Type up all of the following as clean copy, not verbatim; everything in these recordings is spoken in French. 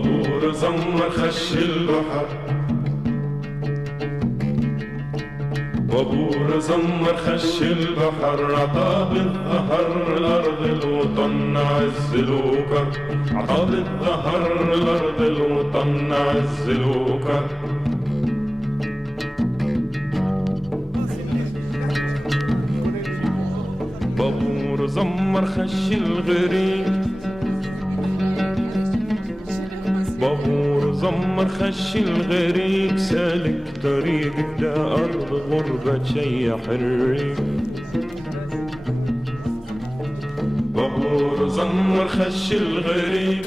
بابور زمر خش البحر بابور زمر خش البحر عطاب الظهر الأرض الوطن عز الوكر عطاب الظهر الأرض الوطن عز الوكر بابور زمر خش الغريب بابور زمر خش الغريق سالك طريق لأرض غربة شيح الريق بابور زمر خش الغريق.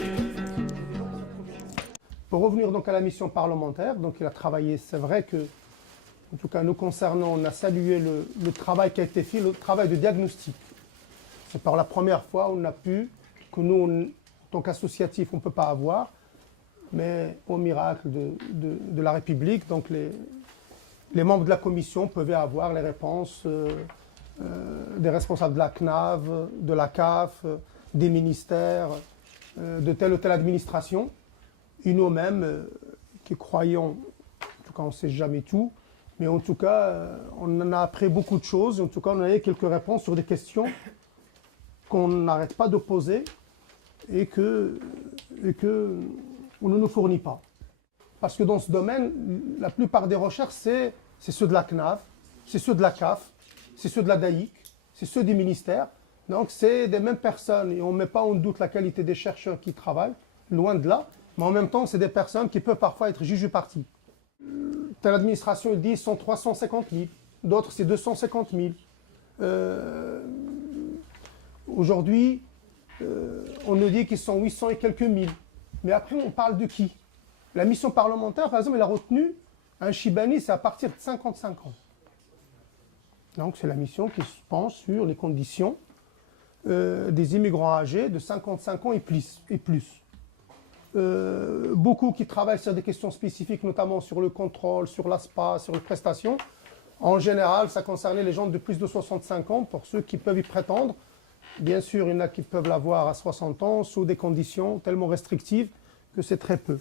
Pour revenir donc à la mission parlementaire, donc il a travaillé, c'est vrai que, en tout cas nous concernant, on a salué le travail qui a été fait, le travail de diagnostic. C'est par la première fois on a pu, que nous, en tant qu'associatif, on ne peut pas avoir, mais au miracle de la République, donc les membres de la commission pouvaient avoir les réponses des responsables de la CNAV, de la CAF, des ministères, de telle ou telle administration, et nous-mêmes qui croyons, en tout cas on ne sait jamais tout, mais en tout cas on en a appris beaucoup de choses, en tout cas on a eu quelques réponses sur des questions qu'on n'arrête pas de poser et que on ne nous fournit pas. Parce que dans ce domaine, la plupart des recherches, c'est ceux de la CNAV, c'est ceux de la CAF, c'est ceux de la DAIC, c'est ceux des ministères. Donc c'est des mêmes personnes et on ne met pas en doute la qualité des chercheurs qui travaillent, loin de là. Mais en même temps, c'est des personnes qui peuvent parfois être juges du parti. Telle administration, ils disent, sont 350 000, d'autres c'est 250 000. Aujourd'hui, on nous dit qu'ils sont 800 et quelques mille. Mais après, on parle de qui? La mission parlementaire, par exemple, elle a retenu un Chibani, c'est à partir de 55 ans. Donc, c'est la mission qui se penche sur les conditions des immigrants âgés de 55 ans et plus. Beaucoup qui travaillent sur des questions spécifiques, notamment sur le contrôle, sur l'ASPA, sur les prestations. En général, ça concernait les gens de plus de 65 ans, pour ceux qui peuvent y prétendre. Bien sûr, il y en a qui peuvent l'avoir à 60 ans, sous des conditions tellement restrictives que c'est très peu.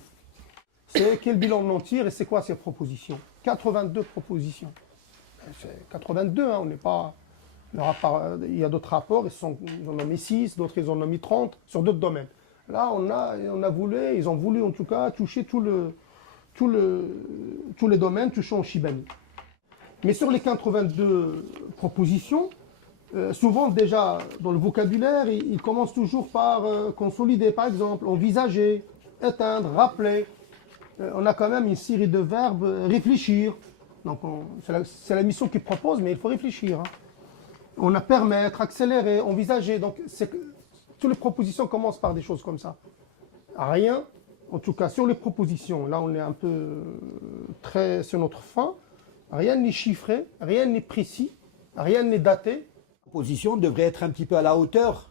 C'est quel bilan on en tire et c'est quoi ces propositions? 82 propositions. C'est 82, hein, on n'est pas... Il y a d'autres rapports, ils en ont mis 6, d'autres ils en ont mis 30, sur d'autres domaines. Là, ils ont voulu en tout cas toucher tous les domaines touchant au Chibani. Mais sur les 82 propositions, souvent déjà dans le vocabulaire, il commence toujours par consolider, par exemple, envisager, éteindre, rappeler. On a quand même une série de verbes, réfléchir. Donc c'est la mission qui propose, mais il faut réfléchir. Hein. On a permettre, accélérer, envisager. Donc toutes les propositions commencent par des choses comme ça. Rien, en tout cas sur les propositions, là on est un peu très sur notre fin, rien n'est chiffré, rien n'est précis, rien n'est daté. Position devrait être un petit peu à la hauteur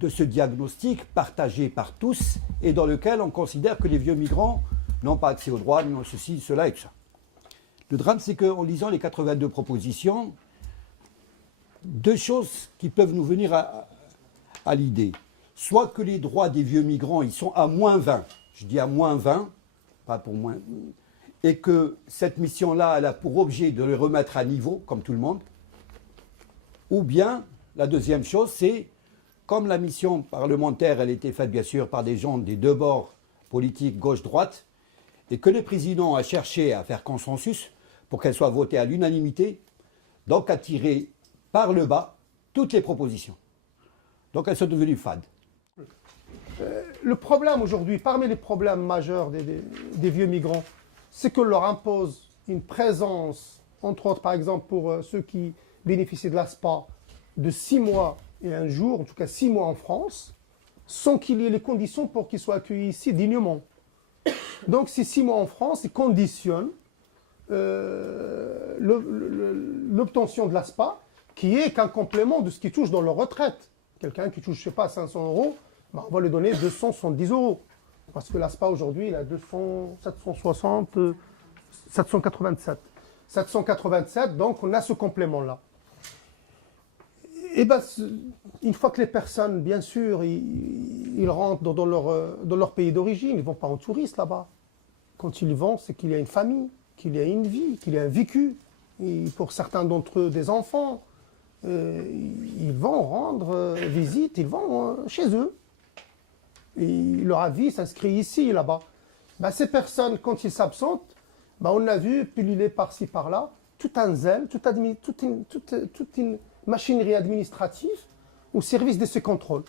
de ce diagnostic partagé par tous et dans lequel on considère que les vieux migrants n'ont pas accès aux droits, n'ont ceci, cela et tout ça. Le drame, c'est qu'en lisant les 82 propositions, deux choses qui peuvent nous venir à l'idée. Soit que les droits des vieux migrants, ils sont à moins 20, je dis à moins 20, pas pour moins, et que cette mission-là, elle a pour objet de les remettre à niveau, comme tout le monde. Ou bien, la deuxième chose, c'est, comme la mission parlementaire, elle était faite bien sûr par des gens des deux bords politiques, gauche-droite, et que le président a cherché à faire consensus pour qu'elle soit votée à l'unanimité, donc à tirer par le bas toutes les propositions. Donc elles sont devenues fades. Le problème aujourd'hui, parmi les problèmes majeurs des vieux migrants, c'est que leur impose une présence, entre autres par exemple pour ceux qui bénéficient de l'ASPA, de 6 mois et 1 jour, en tout cas 6 mois en France, sans qu'il y ait les conditions pour qu'ils soient accueillis ici dignement. Donc ces 6 mois en France, ils conditionnent l'obtention de l'ASPA, qui est qu'un complément de ce qu'ils touchent dans leur retraite. Quelqu'un qui touche, je ne sais pas, 500 euros, ben on va lui donner 270 euros. Parce que l'ASPA aujourd'hui, il a 787. 787, donc on a ce complément-là. Et ben, une fois que les personnes, bien sûr, ils rentrent dans leur pays d'origine, ils ne vont pas en touriste là-bas. Quand ils vont, c'est qu'il y a une famille, qu'il y a une vie, qu'il y a un vécu. Et pour certains d'entre eux, des enfants, ils vont rendre visite, ils vont chez eux. Et leur avis s'inscrit ici et là-bas. Ben, ces personnes, quand ils s'absentent, ben, on a vu pulluler par-ci, par-là, tout un zèle, toute une machinerie administrative au service de ce contrôle.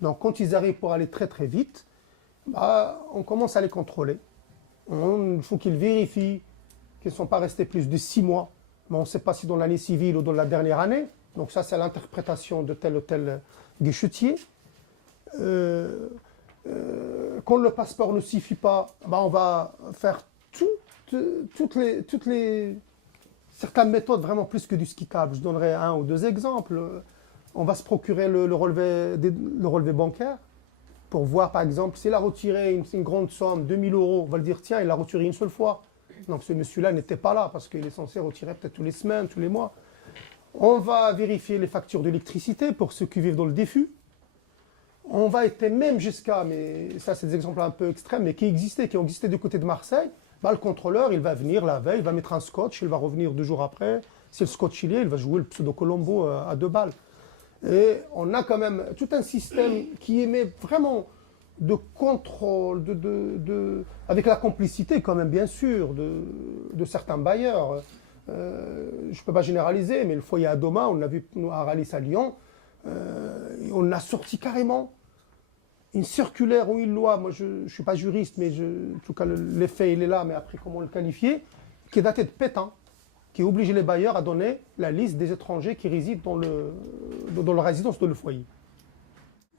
Donc quand ils arrivent pour aller très très vite, ben, on commence à les contrôler. Il faut qu'ils vérifient qu'ils ne sont pas restés plus de 6 mois. Mais on ne sait pas si dans l'année civile ou dans la dernière année. Donc ça, c'est l'interprétation de tel ou tel guichetier. Quand le passeport ne suffit pas, ben on va faire certaines méthodes vraiment plus que du skicable. Je donnerai 1 ou 2 exemples. On va se procurer le relevé bancaire pour voir, par exemple, s'il a retiré une grande somme, 2000 €, on va le dire, tiens, il l'a retiré une seule fois. Donc ce monsieur-là n'était pas là parce qu'il est censé retirer peut-être tous les semaines, tous les mois. On va vérifier les factures d'électricité pour ceux qui vivent dans le défus. On va être même jusqu'à, mais ça c'est des exemples un peu extrêmes, mais qui ont existé du côté de Marseille. Bah, le contrôleur, il va venir la veille, il va mettre un scotch, il va revenir 2 jours après. Si le scotch il va jouer le pseudo-colombo à 2 balles. Et on a quand même tout un système qui émet vraiment de contrôle, avec la complicité quand même bien sûr de certains bailleurs. Je ne peux pas généraliser, mais le foyer à Doma, on l'a vu à Ralis à Lyon, on a sorti carrément une circulaire ou une loi, moi je ne suis pas juriste, mais en tout cas l'effet il est là, mais après comment le qualifier, qui est daté de Pétain, qui oblige les bailleurs à donner la liste des étrangers qui résident dans leur résidence, dans le foyer.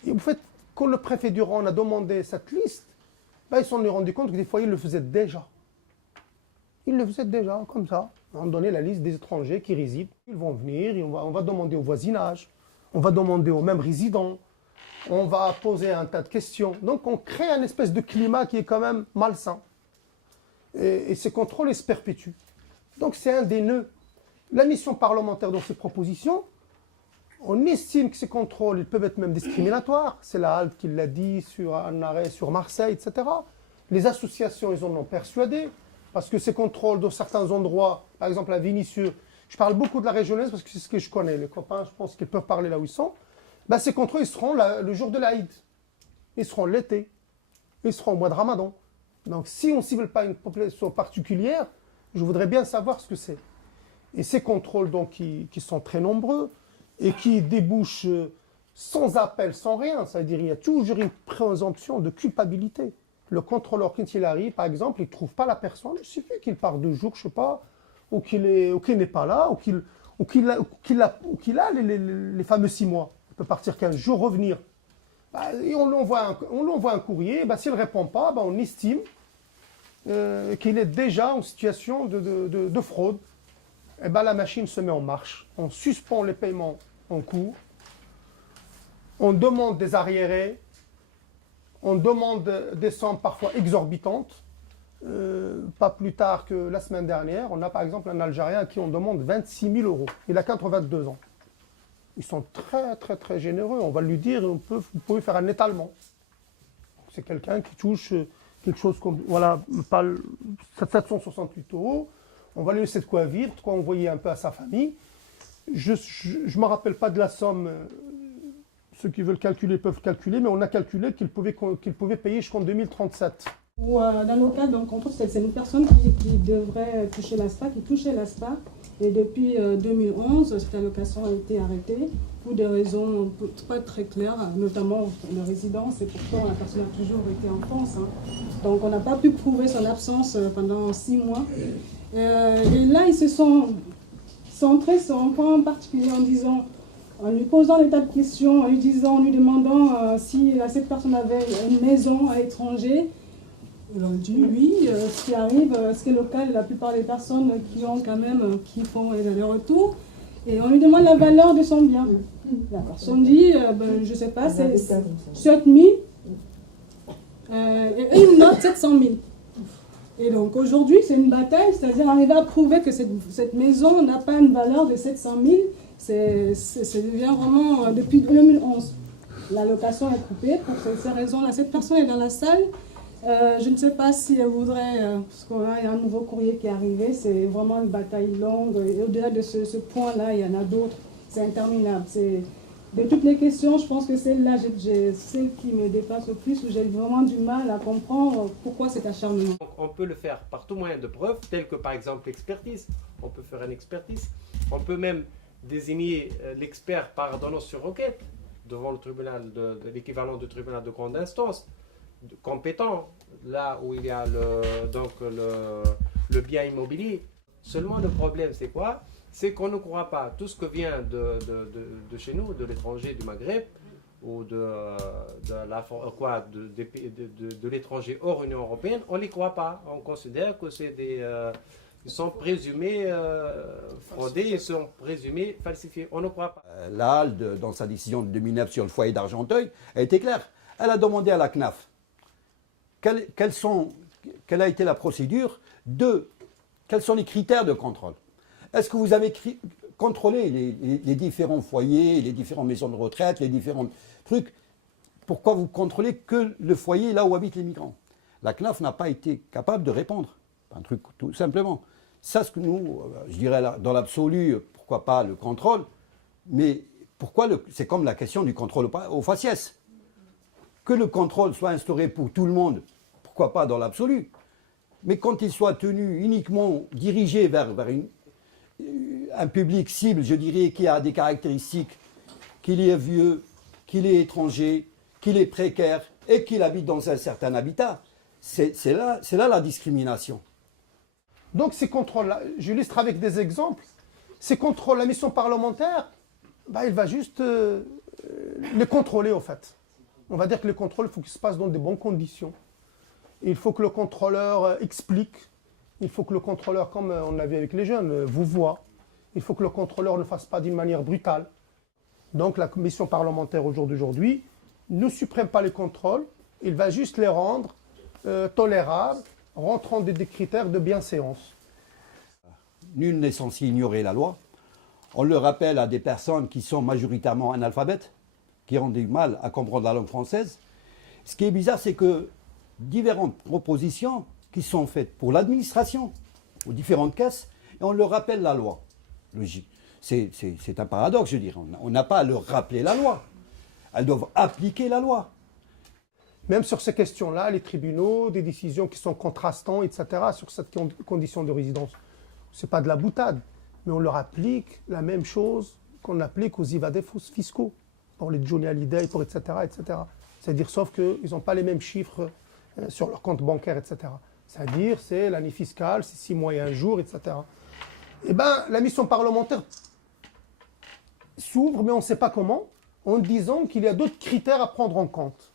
Et vous faites, quand le préfet Durand a demandé cette liste, ben, ils se sont rendus compte que des foyers le faisaient déjà. Ils le faisaient déjà, comme ça. On donnait la liste des étrangers qui résident. Ils vont venir, et on va demander au voisinage, on va demander aux mêmes résidents, on va poser un tas de questions. Donc on crée un espèce de climat qui est quand même malsain. Et ces contrôles se perpétuent. Donc c'est un des nœuds. La mission parlementaire dans ces propositions, on estime que ces contrôles ils peuvent être même discriminatoires. C'est la HALT qui l'a dit sur un arrêt sur Marseille, etc. Les associations, ils en ont persuadé. Parce que ces contrôles dans certains endroits, par exemple à Vénissieux, je parle beaucoup de la région parce que c'est ce que je connais. Les copains, je pense qu'ils peuvent parler là où ils sont. Ben, ces contrôles, ils seront le jour de l'Aïd. Ils seront l'été. Ils seront au mois de Ramadan. Donc si on ne cible pas une population particulière, je voudrais bien savoir ce que c'est. Et ces contrôles donc, qui sont très nombreux et qui débouchent sans appel, sans rien, c'est-à-dire il y a toujours une présomption de culpabilité. Le contrôleur, quand il arrive, par exemple, il ne trouve pas la personne, il suffit qu'il part 2 jours, je ne sais pas, ou qu'il n'est pas là, ou qu'il a les fameux 6 mois. Il peut partir 15 jours, revenir. Et on l'envoie un courrier, s'il ne répond pas, on estime qu'il est déjà en situation de fraude. Et la machine se met en marche. On suspend les paiements en cours. On demande des arriérés. On demande des sommes parfois exorbitantes. Pas plus tard que la semaine dernière, on a par exemple un Algérien à qui on demande 26 000 €. Il a 82 ans. Ils sont très très très généreux. On va lui dire, vous pouvez faire un étalement. C'est quelqu'un qui touche quelque chose comme, voilà, 768 €. On va lui laisser de quoi vivre, de quoi envoyer un peu à sa famille. Je ne me rappelle pas de la somme. Ceux qui veulent calculer peuvent calculer, mais on a calculé qu'il pouvait payer jusqu'en 2037. Ou dans nos cas, donc, on trouve que c'est une personne qui devrait toucher l'ASPA, qui touchait l'ASPA. Et depuis 2011, cette allocation a été arrêtée pour des raisons pas très claires, notamment de résidence, et pourtant la personne a toujours été en France. Donc on n'a pas pu prouver son absence pendant 6 mois. Et là, ils se sont centrés sur un point particulier en lui posant des tas de questions, en lui demandant si cette personne avait une maison à l'étranger. Il a dit oui, ce qui arrive, ce qui est local, la plupart des personnes qui font les allers-retours. Et on lui demande la valeur de son bien. La personne dit, je ne sais pas, c'est 7 000. Et il note 700 000. Et donc aujourd'hui, c'est une bataille, c'est-à-dire arriver à prouver que cette maison n'a pas une valeur de 700 000 Ça devient vraiment depuis 2011. L'allocation est coupée pour ces raisons-là. Cette personne est dans la salle. Je ne sais pas si elle voudrait, parce qu'il y a un nouveau courrier qui est arrivé, c'est vraiment une bataille longue. Et au-delà de ce point-là, il y en a d'autres. C'est interminable. De toutes les questions, je pense que celle-là, celle qui me dépasse le plus, où j'ai vraiment du mal à comprendre pourquoi cet acharnement. On peut le faire par tout moyen de preuve, tel que par exemple l'expertise. On peut faire une expertise. On peut même désigner l'expert par ordonnance sur requête devant le tribunal, l'équivalent du tribunal de grande instance, compétent, là où il y a le bien immobilier. Seulement le problème, c'est quoi? C'est qu'on ne croit pas tout ce que vient de chez nous, de l'étranger, du Maghreb, ou de l'étranger hors Union européenne, on ne les croit pas. On considère que c'est ils sont présumés fraudés, ils sont présumés falsifiés. On ne croit pas. La HALD, dans sa décision de 2009 sur le foyer d'Argenteuil, a été claire. Elle a demandé à la CNAF quelle a été la procédure, quels sont les critères de contrôle. Est-ce que vous avez contrôlé les différents foyers, les différentes maisons de retraite, les différents trucs? Pourquoi vous contrôlez que le foyer là où habitent les migrants? La CNAF n'a pas été capable de répondre. Un truc tout simplement. Ça, ce que nous, je dirais dans l'absolu, pourquoi pas le contrôle, mais pourquoi c'est comme la question du contrôle au faciès. Que le contrôle soit instauré pour tout le monde, pourquoi pas dans l'absolu, mais quand il soit tenu uniquement dirigé vers un public cible, je dirais, qui a des caractéristiques, qu'il est vieux, qu'il est étranger, qu'il est précaire et qu'il habite dans un certain habitat, c'est là la discrimination. Donc ces contrôles-là, j'illustre avec des exemples, ces contrôles, la mission parlementaire, il va juste les contrôler en fait. On va dire que les contrôles, il faut qu'ils se passent dans de bonnes conditions. Il faut que le contrôleur explique. Il faut que le contrôleur, comme on l'a vu avec les jeunes, vous voit. Il faut que le contrôleur ne fasse pas d'une manière brutale. Donc la commission parlementaire au jour d'aujourd'hui ne supprime pas les contrôles. Il va juste les rendre tolérables, rentrant dans des critères de bienséance. Nul n'est censé ignorer la loi. On le rappelle à des personnes qui sont majoritairement analphabètes, qui ont du mal à comprendre la langue française. Ce qui est bizarre, c'est que différentes propositions qui sont faites pour l'administration, aux différentes caisses, et on leur rappelle la loi. C'est un paradoxe, je dirais. On n'a pas à leur rappeler la loi. Elles doivent appliquer la loi. Même sur ces questions-là, les tribunaux, des décisions qui sont contrastantes, etc., sur cette condition de résidence. Ce n'est pas de la boutade, mais on leur applique la même chose qu'on applique aux évadés fiscaux, pour les Johnny Hallyday, pour etc., etc. C'est-à-dire, sauf qu'ils n'ont pas les mêmes chiffres sur leur compte bancaire, etc. C'est-à-dire, c'est l'année fiscale, c'est 6 mois et 1 jour, etc. Eh bien, la mission parlementaire s'ouvre, mais on ne sait pas comment, en disant qu'il y a d'autres critères à prendre en compte.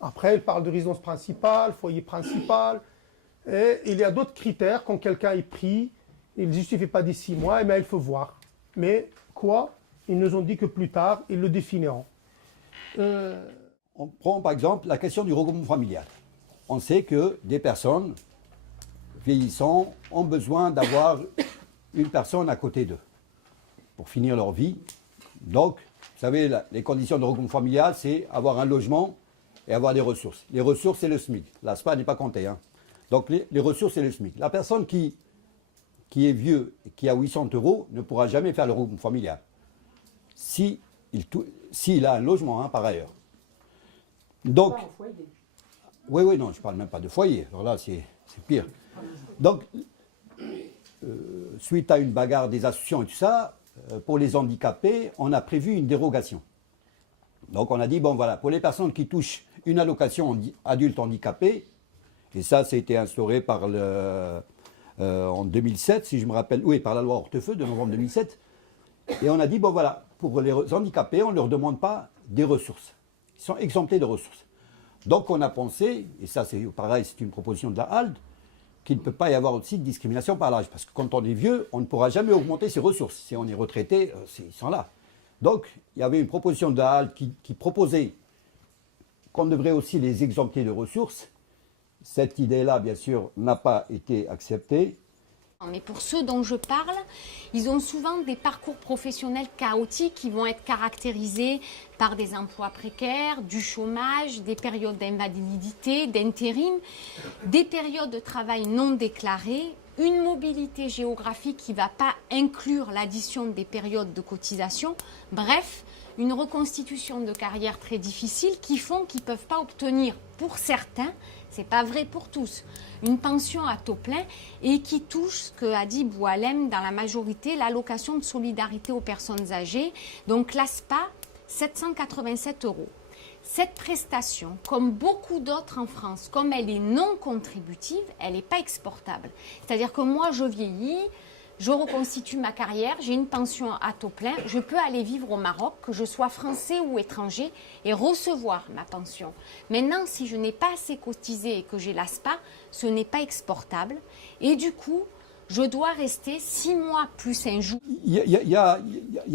Après, il parle de résidence principale, foyer principal, et il y a d'autres critères, quand quelqu'un est pris, il ne justifie pas des 6 mois, mais il faut voir. Mais quoi? Ils nous ont dit que plus tard, ils le définiront. On prend par exemple la question du regroupement familial. On sait que des personnes vieillissant ont besoin d'avoir une personne à côté d'eux pour finir leur vie. Donc, vous savez, les conditions de regroupement familial, c'est avoir un logement et avoir des ressources. Les ressources, c'est le SMIC. L'ASPA n'est pas comptée. Hein. Donc, les ressources, c'est le SMIC. La personne qui est vieux et qui a 800 € ne pourra jamais faire le regroupement familial. S'il a un logement, hein, par ailleurs. Donc, oui, non, je ne parle même pas de foyer. Alors là, c'est pire. Donc, suite à une bagarre des associations et tout ça, pour les handicapés, on a prévu une dérogation. Donc, on a dit, bon, voilà, pour les personnes qui touchent une allocation adulte handicapé, et ça, ça a été instauré par en 2007, si je me rappelle, oui, par la loi Hortefeux de novembre 2007. Et on a dit, bon, voilà, pour les handicapés, on ne leur demande pas des ressources. Ils sont exemptés de ressources. Donc, on a pensé, et ça, c'est pareil, c'est une proposition de la HALD, qu'il ne peut pas y avoir aussi de discrimination par l'âge. Parce que quand on est vieux, on ne pourra jamais augmenter ses ressources. Si on est retraité, ils sont là. Donc, il y avait une proposition de la HALD qui proposait qu'on devrait aussi les exempter de ressources. Cette idée-là, bien sûr, n'a pas été acceptée. Mais pour ceux dont je parle, ils ont souvent des parcours professionnels chaotiques qui vont être caractérisés par des emplois précaires, du chômage, des périodes d'invalidité, d'intérim, des périodes de travail non déclarées, une mobilité géographique qui ne va pas inclure l'addition des périodes de cotisation, bref, une reconstitution de carrière très difficile qui font qu'ils ne peuvent pas obtenir, pour certains, ce n'est pas vrai pour tous, une pension à taux plein et qui touche ce que a dit Boualem dans la majorité, l'allocation de solidarité aux personnes âgées, donc l'ASPA, 787 €. Cette prestation, comme beaucoup d'autres en France, comme elle est non contributive, elle n'est pas exportable. C'est-à-dire que moi, je vieillis, je reconstitue ma carrière, j'ai une pension à taux plein, je peux aller vivre au Maroc, que je sois français ou étranger, et recevoir ma pension. Maintenant, si je n'ai pas assez cotisé et que j'ai l'ASPA, ce n'est pas exportable. Et du coup, je dois rester 6 mois plus un jour. Il y a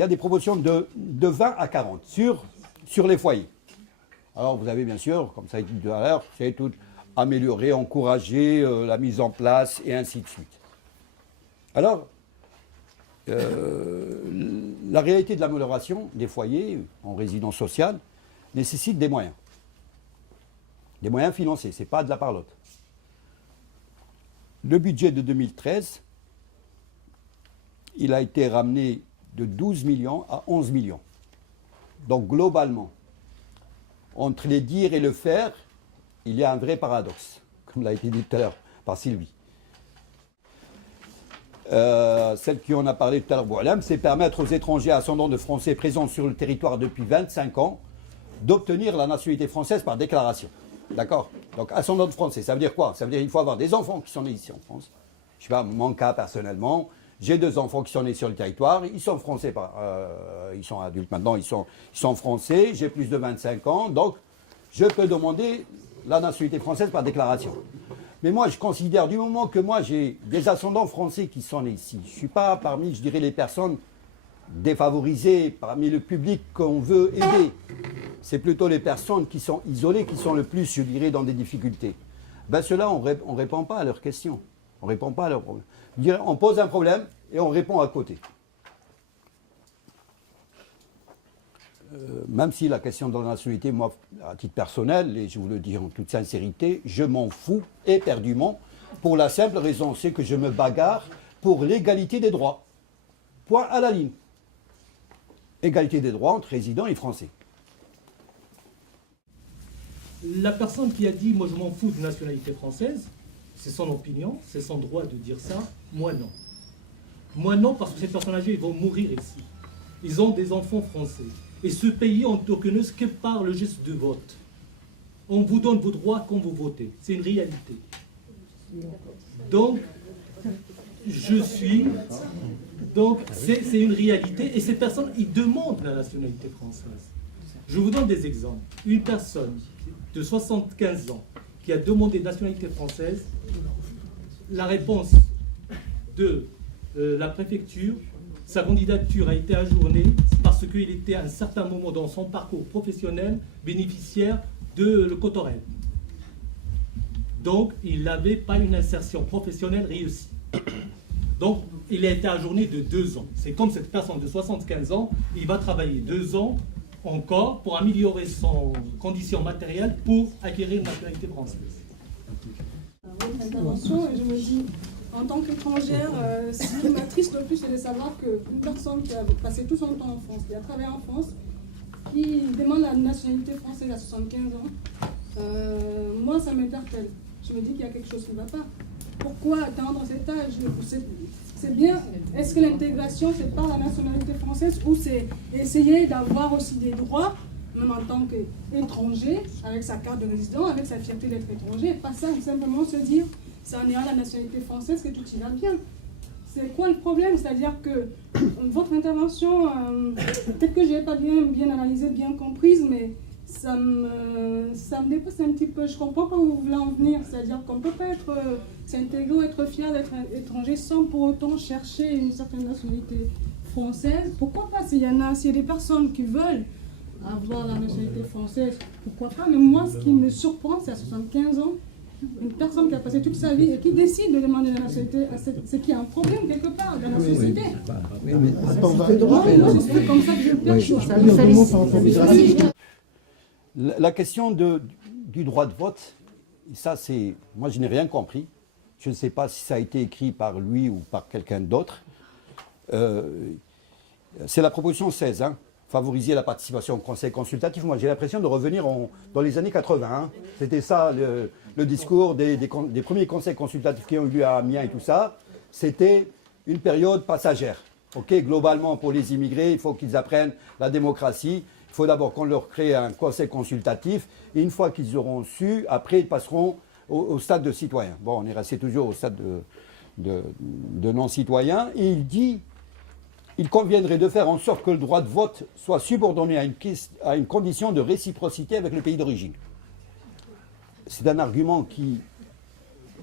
des promotions de 20 à 40 sur les foyers. Alors vous avez bien sûr, comme ça a été dit tout à l'heure, c'est tout améliorer, encourager la mise en place et ainsi de suite. Alors, la réalité de l'amélioration des foyers en résidence sociale nécessite des moyens. Des moyens financiers, ce n'est pas de la parlotte. Le budget de 2013, il a été ramené de 12 millions à 11 millions. Donc globalement, entre les dire et le faire, il y a un vrai paradoxe, comme l'a été dit tout à l'heure par Sylvie. Celle qui en a parlé tout à l'heure, Boualem, c'est permettre aux étrangers ascendants de Français présents sur le territoire depuis 25 ans d'obtenir la nationalité française par déclaration. D'accord? Donc ascendant de Français, ça veut dire quoi? Ça veut dire qu'il faut avoir des enfants qui sont nés ici en France. Je ne sais pas, mon cas personnellement, j'ai 2 enfants qui sont nés sur le territoire, ils sont français, ils sont adultes maintenant, ils sont français, j'ai plus de 25 ans, donc je peux demander la nationalité française par déclaration. Mais moi, je considère, du moment que moi j'ai des ascendants français qui sont nés ici, je ne suis pas parmi, je dirais, les personnes défavorisées, parmi le public qu'on veut aider. C'est plutôt les personnes qui sont isolées, qui sont le plus, je dirais, dans des difficultés. Ben ceux-là, on ne répond pas à leurs questions. On ne répond pas à leurs problèmes. On pose un problème et on répond à côté. Même si la question de la nationalité, moi, à titre personnel, et je vous le dis en toute sincérité, je m'en fous éperdument pour la simple raison, c'est que je me bagarre pour l'égalité des droits. Point à la ligne. Égalité des droits entre résidents et Français. La personne qui a dit « moi je m'en fous de nationalité française », c'est son opinion, c'est son droit de dire ça, moi non. Moi non, parce que ces personnes âgées, ils vont mourir ici. Ils ont des enfants français. Et ce pays, on ne reconnaît que par le geste de vote. On vous donne vos droits quand vous votez. C'est une réalité. Donc, c'est une réalité. Et ces personnes, ils demandent la nationalité française. Je vous donne des exemples. Une personne de 75 ans qui a demandé la nationalité française, la réponse de la préfecture, sa candidature a été ajournée parce qu'il était à un certain moment dans son parcours professionnel bénéficiaire de le Cotorel. Donc, il n'avait pas une insertion professionnelle réussie. Donc, il a été ajourné de 2 ans. C'est comme cette personne de 75 ans, il va travailler 2 ans encore pour améliorer son condition matérielle pour acquérir une nationalité française. Votre intervention, et je me dis, en tant qu'étrangère, ce qui m'attriste le plus, c'est de savoir qu'une personne qui a passé tout son temps en France, qui a travaillé en France, qui demande la nationalité française à 75 ans, moi, ça m'interpelle. Je me dis qu'il y a quelque chose qui ne va pas. Pourquoi atteindre cet âge? C'est bien. Est-ce que l'intégration, c'est par la nationalité française ou c'est essayer d'avoir aussi des droits, même en tant qu'étranger, avec sa carte de résident, avec sa fierté d'être étranger, et pas ça, simplement se dire, c'est en ayant la nationalité française que tout y va bien. C'est quoi le problème? C'est-à-dire que votre intervention, peut-être que je n'ai pas bien analysée, bien comprise, mais ça me dépasse un petit peu. Je ne comprends pas où vous voulez en venir. C'est-à-dire qu'on ne peut pas s'intégrer ou être fier d'être étranger sans pour autant chercher une certaine nationalité française. Pourquoi pas? S'il y a des personnes qui veulent avoir la nationalité française, pourquoi pas? Mais moi, ce qui me surprend, c'est à 75 ans, Une personne qui a passé toute sa vie et qui décide de demander la nationalité, c'est qu'il y a un problème quelque part dans la société. Non, c'est comme ça que je le perçois. La question du droit de vote, ça c'est, moi je n'ai rien compris. Je ne sais pas si ça a été écrit par lui ou par quelqu'un d'autre. C'est la proposition 16, hein, favoriser la participation au conseil consultatif. Moi j'ai l'impression de revenir dans les années 80. Hein. C'était ça le discours des premiers conseils consultatifs qui ont eu lieu à Amiens et tout ça. C'était une période passagère. Ok, globalement pour les immigrés, il faut qu'ils apprennent la démocratie. Il faut d'abord qu'on leur crée un conseil consultatif. Et une fois qu'ils auront su, après ils passeront au stade de citoyen. Bon, on est resté toujours au stade de non-citoyen. Et il dit, il conviendrait de faire en sorte que le droit de vote soit subordonné à une condition de réciprocité avec le pays d'origine. C'est un argument qui,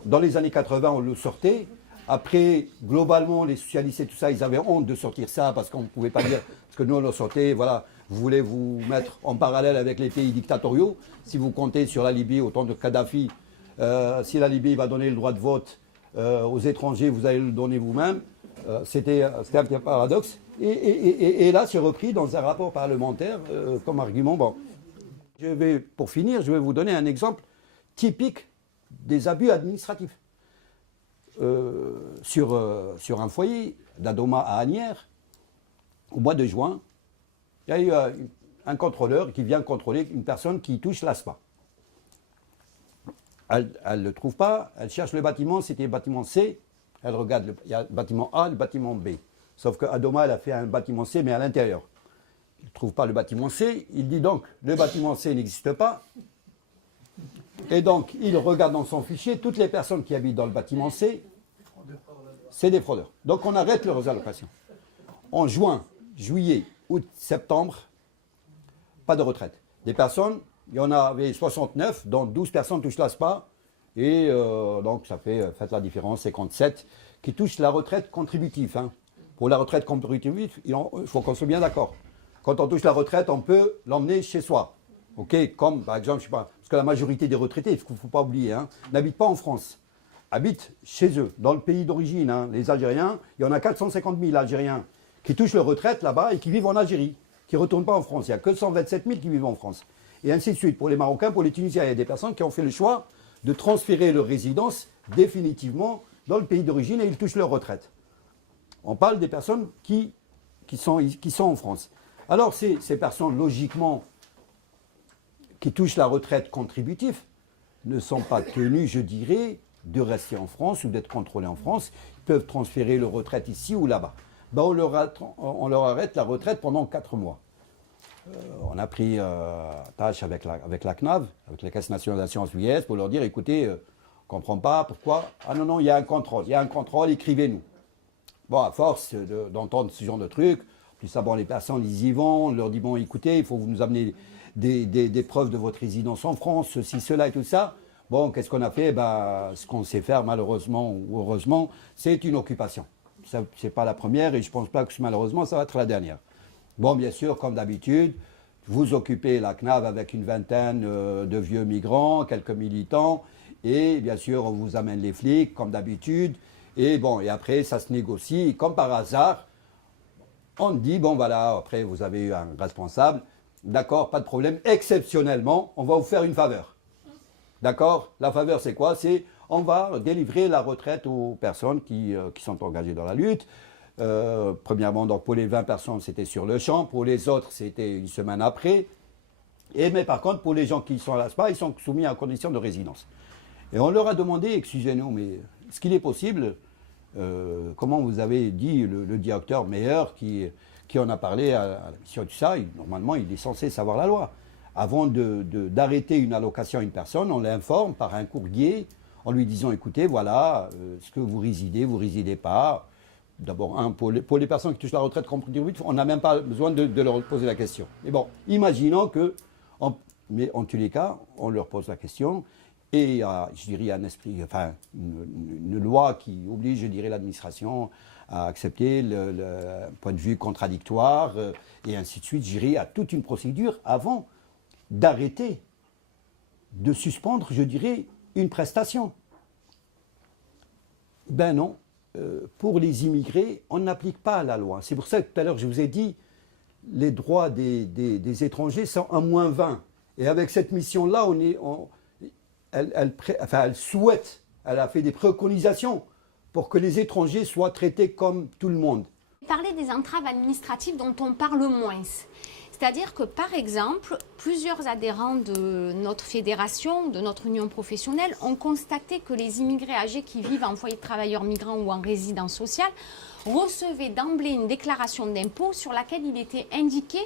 dans les années 80, on le sortait. Après, globalement, les socialistes et tout ça, ils avaient honte de sortir ça parce qu'on ne pouvait pas dire, parce que nous, on le sortait, voilà, vous voulez vous mettre en parallèle avec les pays dictatoriaux. Si vous comptez sur la Libye, au temps de Kadhafi, si la Libye va donner le droit de vote aux étrangers, vous allez le donner vous-même. C'était un petit paradoxe. Et là, c'est repris dans un rapport parlementaire comme argument. Bon, pour finir, je vais vous donner un exemple typique des abus administratifs. Sur un foyer d'Adoma à Asnières, au mois de juin, il y a eu un contrôleur qui vient contrôler une personne qui touche l'ASPA. Elle ne le trouve pas, elle cherche le bâtiment, c'était le bâtiment C, elle regarde, il y a le bâtiment A, le bâtiment B. Sauf que Adoma, elle a fait un bâtiment C, mais à l'intérieur. Il ne trouve pas le bâtiment C, il dit donc, le bâtiment C n'existe pas. Et donc, il regarde dans son fichier, toutes les personnes qui habitent dans le bâtiment C, c'est des fraudeurs. Donc, on arrête leurs allocations. En juin, juillet, août, septembre, pas de retraite. Des personnes, il y en avait 69, dont 12 personnes touchent l'ASPA, et donc ça fait, faites la différence, 57, qui touchent la retraite contributive. Hein. Pour la retraite contributive, il faut qu'on soit bien d'accord. Quand on touche la retraite, on peut l'emmener chez soi. Ok, comme par exemple, je sais pas, parce que la majorité des retraités, il ne faut pas oublier, hein, n'habitent pas en France, habitent chez eux, dans le pays d'origine. Hein. Les Algériens, il y en a 450 000 Algériens qui touchent leur retraite là-bas et qui vivent en Algérie, qui ne retournent pas en France. Il n'y a que 127 000 qui vivent en France. Et ainsi de suite. Pour les Marocains, pour les Tunisiens, il y a des personnes qui ont fait le choix de transférer leur résidence définitivement dans le pays d'origine et ils touchent leur retraite. On parle des personnes qui sont en France. Alors ces personnes, logiquement, qui touchent la retraite contributive, ne sont pas tenues, je dirais, de rester en France ou d'être contrôlées en France. Ils peuvent transférer leur retraite ici ou là-bas. Ben, on leur arrête la retraite pendant 4 mois. On a pris tâche avec la CNAV, avec la Caisse nationale d'assurance vieillesse, pour leur dire, écoutez, on ne comprend pas pourquoi. Ah non, il y a un contrôle, écrivez-nous. Bon, à force d'entendre ce genre de trucs, puis ça, bon, les personnes, ils y vont, on leur dit, bon, écoutez, il faut que vous nous amener des preuves de votre résidence en France, ceci, cela et tout ça. Bon, qu'est-ce qu'on a fait? Ben, ce qu'on sait faire, malheureusement ou heureusement, c'est une occupation. Ce n'est pas la première et je ne pense pas que malheureusement, ça va être la dernière. Bon, bien sûr, comme d'habitude, vous occupez la CNAV avec une vingtaine de vieux migrants, quelques militants, et bien sûr, on vous amène les flics, comme d'habitude, et bon, et après, ça se négocie, et comme par hasard, on dit, bon voilà, après, vous avez eu un responsable, d'accord, pas de problème, exceptionnellement, on va vous faire une faveur. D'accord? La faveur, c'est quoi? C'est, on va délivrer la retraite aux personnes qui sont engagées dans la lutte. Premièrement, donc pour les 20 personnes, c'était sur le champ. Pour les autres, c'était une semaine après. Mais par contre, pour les gens qui sont à l'ASPA, ils sont soumis à condition de résidence. Et on leur a demandé, excusez-nous, mais est-ce qu'il est possible, comment vous avez dit, le directeur Meyer qui en a parlé à la mission de ça, normalement, il est censé savoir la loi. Avant d'arrêter une allocation à une personne, on l'informe par un courrier en lui disant, écoutez, voilà, est-ce que vous résidez pas? D'abord, pour les personnes qui touchent la retraite contributive, on n'a même pas besoin de leur poser la question. Mais bon, imaginons que, mais en tous les cas, on leur pose la question et je dirais un esprit, enfin, une loi qui oblige, je dirais, l'administration à accepter le point de vue contradictoire et ainsi de suite, je dirais, à toute une procédure avant d'arrêter, de suspendre, je dirais, une prestation. Ben non, pour les immigrés, on n'applique pas la loi. C'est pour ça que tout à l'heure je vous ai dit, les droits des étrangers sont à -20. Et avec cette mission-là, elle souhaite, elle a fait des préconisations pour que les étrangers soient traités comme tout le monde. Parler des entraves administratives dont on parle moins. C'est-à-dire que, par exemple, plusieurs adhérents de notre fédération, de notre union professionnelle, ont constaté que les immigrés âgés qui vivent en foyer de travailleurs migrants ou en résidence sociale recevaient d'emblée une déclaration d'impôt sur laquelle il était indiqué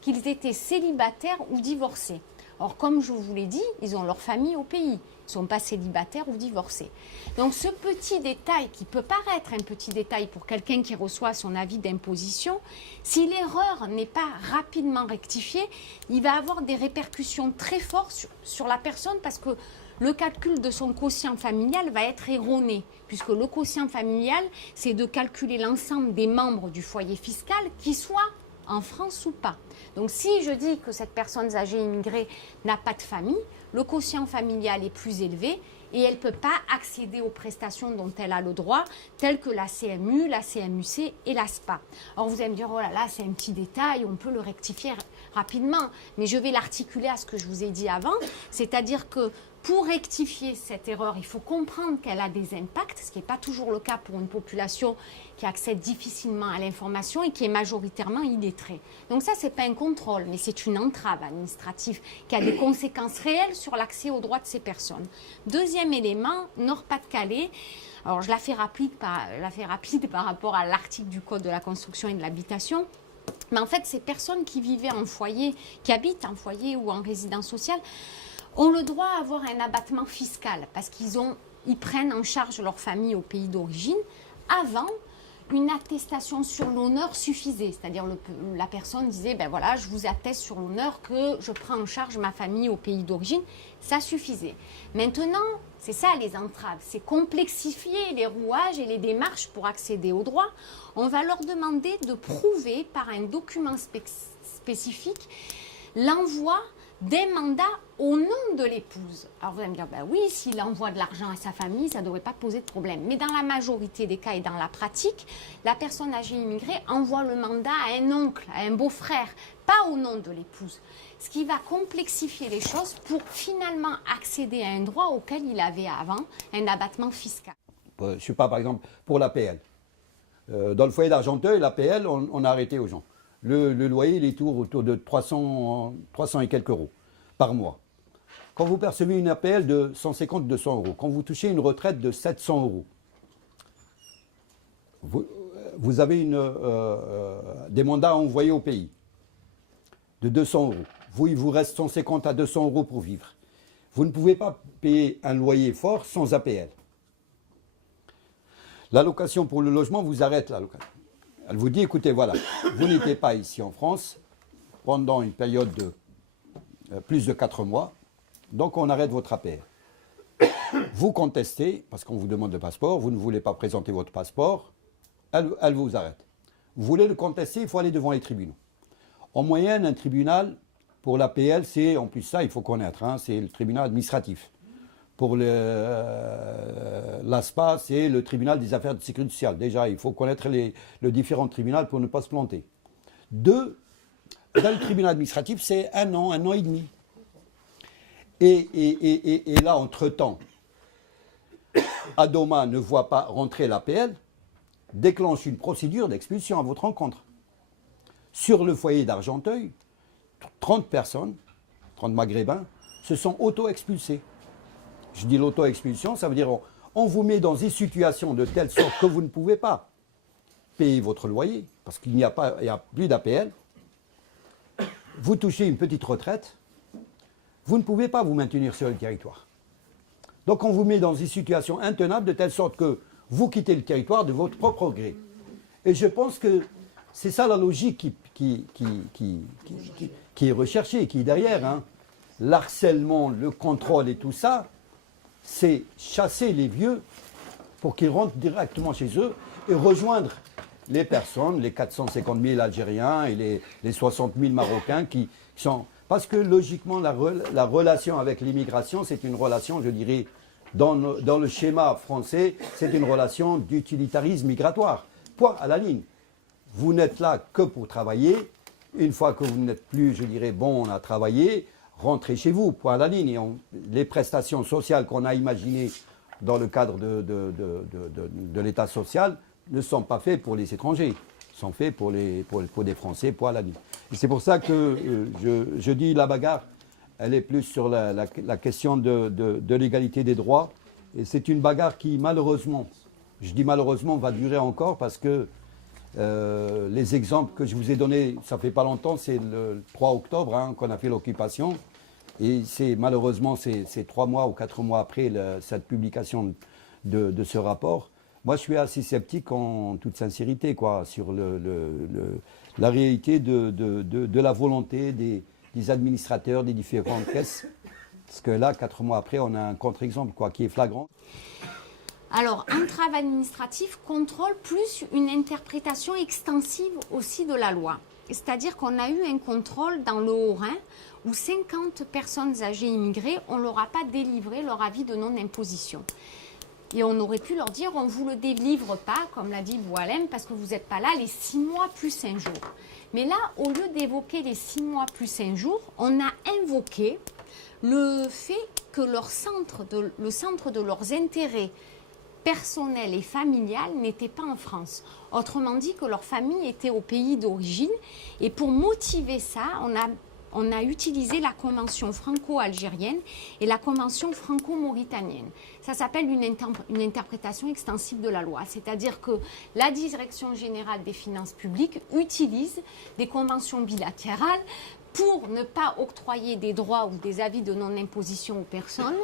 qu'ils étaient célibataires ou divorcés. Or, comme je vous l'ai dit, ils ont leur famille au pays. Ils ne sont pas célibataires ou divorcés. Donc ce petit détail, qui peut paraître un petit détail pour quelqu'un qui reçoit son avis d'imposition, si l'erreur n'est pas rapidement rectifiée, il va avoir des répercussions très fortes sur la personne parce que le calcul de son quotient familial va être erroné, puisque le quotient familial, c'est de calculer l'ensemble des membres du foyer fiscal, qui soient en France ou pas. Donc si je dis que cette personne âgée immigrée n'a pas de famille, le quotient familial est plus élevé et elle ne peut pas accéder aux prestations dont elle a le droit, telles que la CMU, la CMUC et l'ASPA. Alors vous allez me dire, oh là là, c'est un petit détail, on peut le rectifier rapidement, mais je vais l'articuler à ce que je vous ai dit avant, c'est-à-dire que pour rectifier cette erreur, il faut comprendre qu'elle a des impacts, ce qui n'est pas toujours le cas pour une population qui accède difficilement à l'information et qui est majoritairement illettrée. Donc ça, ce n'est pas un contrôle, mais c'est une entrave administrative qui a des conséquences réelles sur l'accès aux droits de ces personnes. Deuxième élément, Nord-Pas-de-Calais. Alors je la fais rapide par rapport à l'article du Code de la construction et de l'habitation. Mais en fait, ces personnes qui vivaient en foyer, qui habitent en foyer ou en résidence sociale, ont le droit à avoir un abattement fiscal parce qu'ils prennent en charge leur famille au pays d'origine. Avant, une attestation sur l'honneur suffisait. C'est-à-dire la personne disait, ben voilà, je vous atteste sur l'honneur que je prends en charge ma famille au pays d'origine. Ça suffisait. Maintenant, c'est ça les entraves, c'est complexifier les rouages et les démarches pour accéder aux droits. On va leur demander de prouver par un document spécifique l'envoi des mandats au nom de l'épouse. Alors vous allez me dire, ben oui, s'il envoie de l'argent à sa famille, ça ne devrait pas poser de problème. Mais dans la majorité des cas et dans la pratique, la personne âgée immigrée envoie le mandat à un oncle, à un beau-frère, pas au nom de l'épouse. Ce qui va complexifier les choses pour finalement accéder à un droit auquel il avait avant un abattement fiscal. Je ne sais pas, par exemple, pour l'APL. Dans le foyer d'Argenteuil, l'APL, on a arrêté aux gens. Le loyer, il est autour de 300 et quelques euros par mois. Quand vous percevez une APL de 150-200 euros, quand vous touchez une retraite de 700 euros, vous avez des mandats envoyés au pays de 200 euros. Il vous reste 150 à 200 euros pour vivre. Vous ne pouvez pas payer un loyer fort sans APL. L'allocation pour le logement vous arrête l'allocation. Elle vous dit, écoutez, voilà, vous n'étiez pas ici en France pendant une période de plus de 4 mois, donc on arrête votre APL. Vous contestez, parce qu'on vous demande le passeport, vous ne voulez pas présenter votre passeport, elle vous arrête. Vous voulez le contester, il faut aller devant les tribunaux. En moyenne, un tribunal, pour l'APL, c'est, en plus ça, il faut connaître, hein, c'est le tribunal administratif. Pour l'ASPA, c'est le tribunal des affaires de sécurité sociale. Déjà, il faut connaître les différents tribunaux pour ne pas se planter. Dans le tribunal administratif, c'est 1 an et demi. Et là, entre-temps, Adoma ne voit pas rentrer l'APL, déclenche une procédure d'expulsion à votre encontre. Sur le foyer d'Argenteuil, 30 personnes, 30 maghrébins, se sont auto-expulsés. Je dis l'auto-expulsion, ça veut dire on vous met dans des situations de telle sorte que vous ne pouvez pas payer votre loyer, parce qu'il n'y a plus d'APL. Vous touchez une petite retraite, vous ne pouvez pas vous maintenir sur le territoire. Donc on vous met dans des situations intenables de telle sorte que vous quittez le territoire de votre propre gré. Et je pense que c'est ça la logique qui est recherchée, qui est derrière. Hein. L'harcèlement, le contrôle et tout ça, c'est chasser les vieux pour qu'ils rentrent directement chez eux et rejoindre les personnes, les 450 000 Algériens et les 60 000 Marocains qui sont... Parce que logiquement, la relation avec l'immigration, c'est une relation, je dirais, dans le schéma français, c'est une relation d'utilitarisme migratoire. Point à la ligne. Vous n'êtes là que pour travailler. Une fois que vous n'êtes plus, je dirais, bon, on a travaillé, rentrez chez vous, point à la ligne. Et les prestations sociales qu'on a imaginées dans le cadre de l'État social ne sont pas faites pour les étrangers, sont faits pour des Français, point à la ligne. Et c'est pour ça que je dis la bagarre, elle est plus sur la question de l'égalité des droits. Et c'est une bagarre qui, malheureusement, je dis malheureusement, va durer encore parce que les exemples que je vous ai donnés, ça fait pas longtemps, c'est le 3 octobre qu'on a fait l'occupation. Et malheureusement, c'est 3 mois ou 4 mois après cette publication de ce rapport. Moi, je suis assez sceptique en toute sincérité sur la réalité de la volonté des administrateurs des différentes caisses. Parce que là, 4 mois après, on a un contre-exemple qui est flagrant. Alors, un travail administratif contrôle plus une interprétation extensive aussi de la loi. C'est-à-dire qu'on a eu un contrôle dans le Haut-Rhin où 50 personnes âgées immigrées, on ne leur a pas délivré leur avis de non-imposition. Et on aurait pu leur dire, on ne vous le délivre pas, comme l'a dit Boualem, parce que vous n'êtes pas là les 6 mois plus 1 jour. Mais là, au lieu d'évoquer les 6 mois plus 1 jour, on a invoqué le fait que le centre de leurs intérêts personnel et familial n'était pas en France. Autrement dit que leur famille était au pays d'origine. Et pour motiver ça, on a utilisé la convention franco-algérienne et la convention franco-mauritanienne. Ça s'appelle une interprétation extensive de la loi. C'est-à-dire que la Direction générale des finances publiques utilise des conventions bilatérales pour ne pas octroyer des droits ou des avis de non-imposition aux personnes,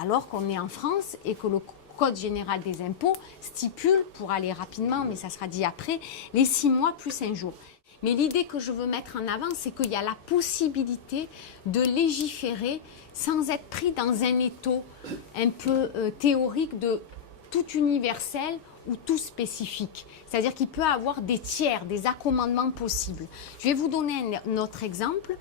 alors qu'on est en France et que le Code général des impôts stipule, pour aller rapidement, mais ça sera dit après, les 6 mois plus 1 jour. Mais l'idée que je veux mettre en avant, c'est qu'il y a la possibilité de légiférer sans être pris dans un étau un peu théorique de tout universel ou tout spécifique. C'est-à-dire qu'il peut y avoir des tiers, des accommodements possibles. Je vais vous donner un autre exemple.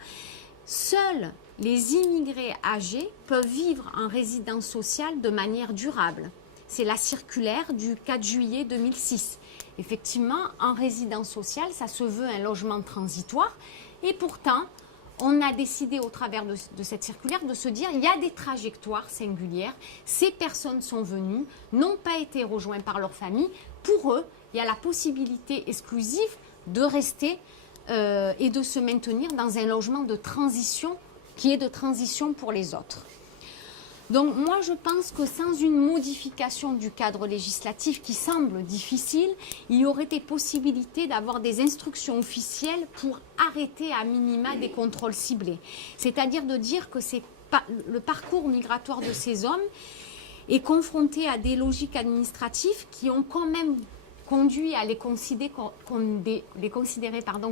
Seuls les immigrés âgés peuvent vivre en résidence sociale de manière durable. C'est la circulaire du 4 juillet 2006. Effectivement, en résidence sociale, ça se veut un logement transitoire. Et pourtant, on a décidé au travers de cette circulaire de se dire il y a des trajectoires singulières. Ces personnes sont venues, n'ont pas été rejointes par leur famille. Pour eux, il y a la possibilité exclusive de rester et de se maintenir dans un logement de transition qui est de transition pour les autres. Donc moi je pense que sans une modification du cadre législatif qui semble difficile, il y aurait des possibilités d'avoir des instructions officielles pour arrêter à minima des contrôles ciblés. C'est-à-dire de dire que le parcours migratoire de ces hommes est confronté à des logiques administratives qui ont quand même conduit à les considérer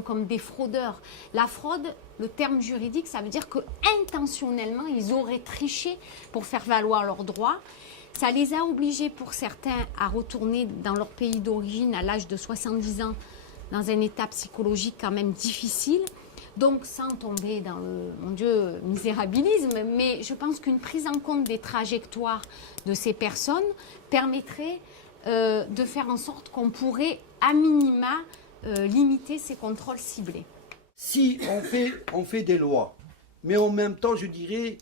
comme des fraudeurs. La fraude, le terme juridique, ça veut dire que intentionnellement, ils auraient triché pour faire valoir leurs droits. Ça les a obligés, pour certains, à retourner dans leur pays d'origine à l'âge de 70 ans, dans un état psychologique quand même difficile. Donc, sans tomber dans le, mon Dieu, misérabilisme, mais je pense qu'une prise en compte des trajectoires de ces personnes permettrait de faire en sorte qu'on pourrait, à minima, limiter ces contrôles ciblés. Si on fait des lois, mais en même temps, je dirais,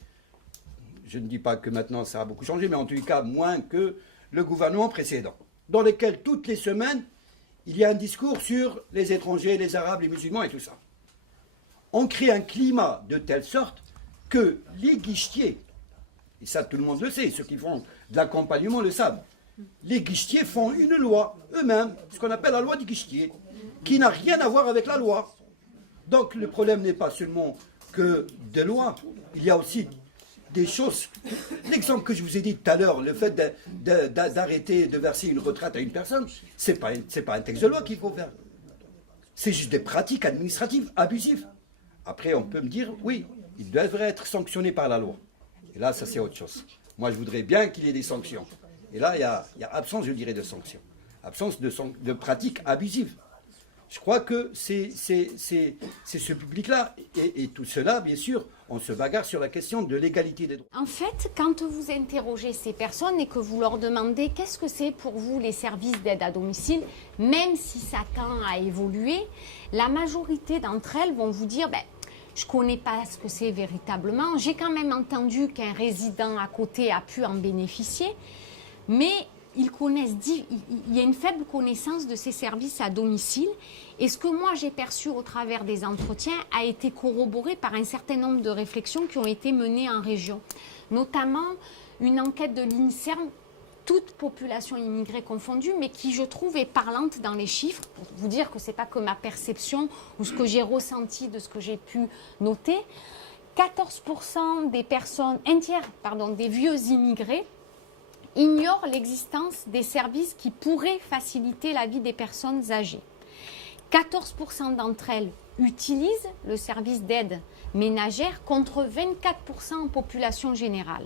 je ne dis pas que maintenant ça a beaucoup changé, mais en tout cas moins que le gouvernement précédent, dans lequel toutes les semaines, il y a un discours sur les étrangers, les arabes, les musulmans et tout ça. On crée un climat de telle sorte que les guichetiers, et ça tout le monde le sait, ceux qui font de l'accompagnement le savent, les guichetiers font une loi eux-mêmes, ce qu'on appelle la loi du guichetier, qui n'a rien à voir avec la loi. Donc le problème n'est pas seulement que des lois, il y a aussi des choses. L'exemple que je vous ai dit tout à l'heure, le fait d'arrêter de verser une retraite à une personne, c'est pas un texte de loi qu'il faut faire. C'est juste des pratiques administratives abusives. Après, on peut me dire, oui, ils devraient être sanctionnés par la loi. Et là, ça c'est autre chose. Moi, je voudrais bien qu'il y ait des sanctions. Et là, il y a absence, je dirais, de sanctions. Absence de pratiques abusives. Je crois que c'est ce public-là. Et tout cela, bien sûr, on se bagarre sur la question de l'égalité des droits. En fait, quand vous interrogez ces personnes et que vous leur demandez qu'est-ce que c'est pour vous les services d'aide à domicile, même si ça tend à évoluer, la majorité d'entre elles vont vous dire je ne connais pas ce que c'est véritablement. J'ai quand même entendu qu'un résident à côté a pu en bénéficier, mais il y a une faible connaissance de ces services à domicile. Et ce que moi j'ai perçu au travers des entretiens a été corroboré par un certain nombre de réflexions qui ont été menées en région. Notamment une enquête de l'INSERM, toute population immigrée confondue, mais qui je trouve est parlante dans les chiffres, pour vous dire que ce n'est pas que ma perception ou ce que j'ai ressenti de ce que j'ai pu noter. 14% des personnes, un tiers, des vieux immigrés ignorent l'existence des services qui pourraient faciliter la vie des personnes âgées. 14% d'entre elles utilisent le service d'aide ménagère contre 24% en population générale.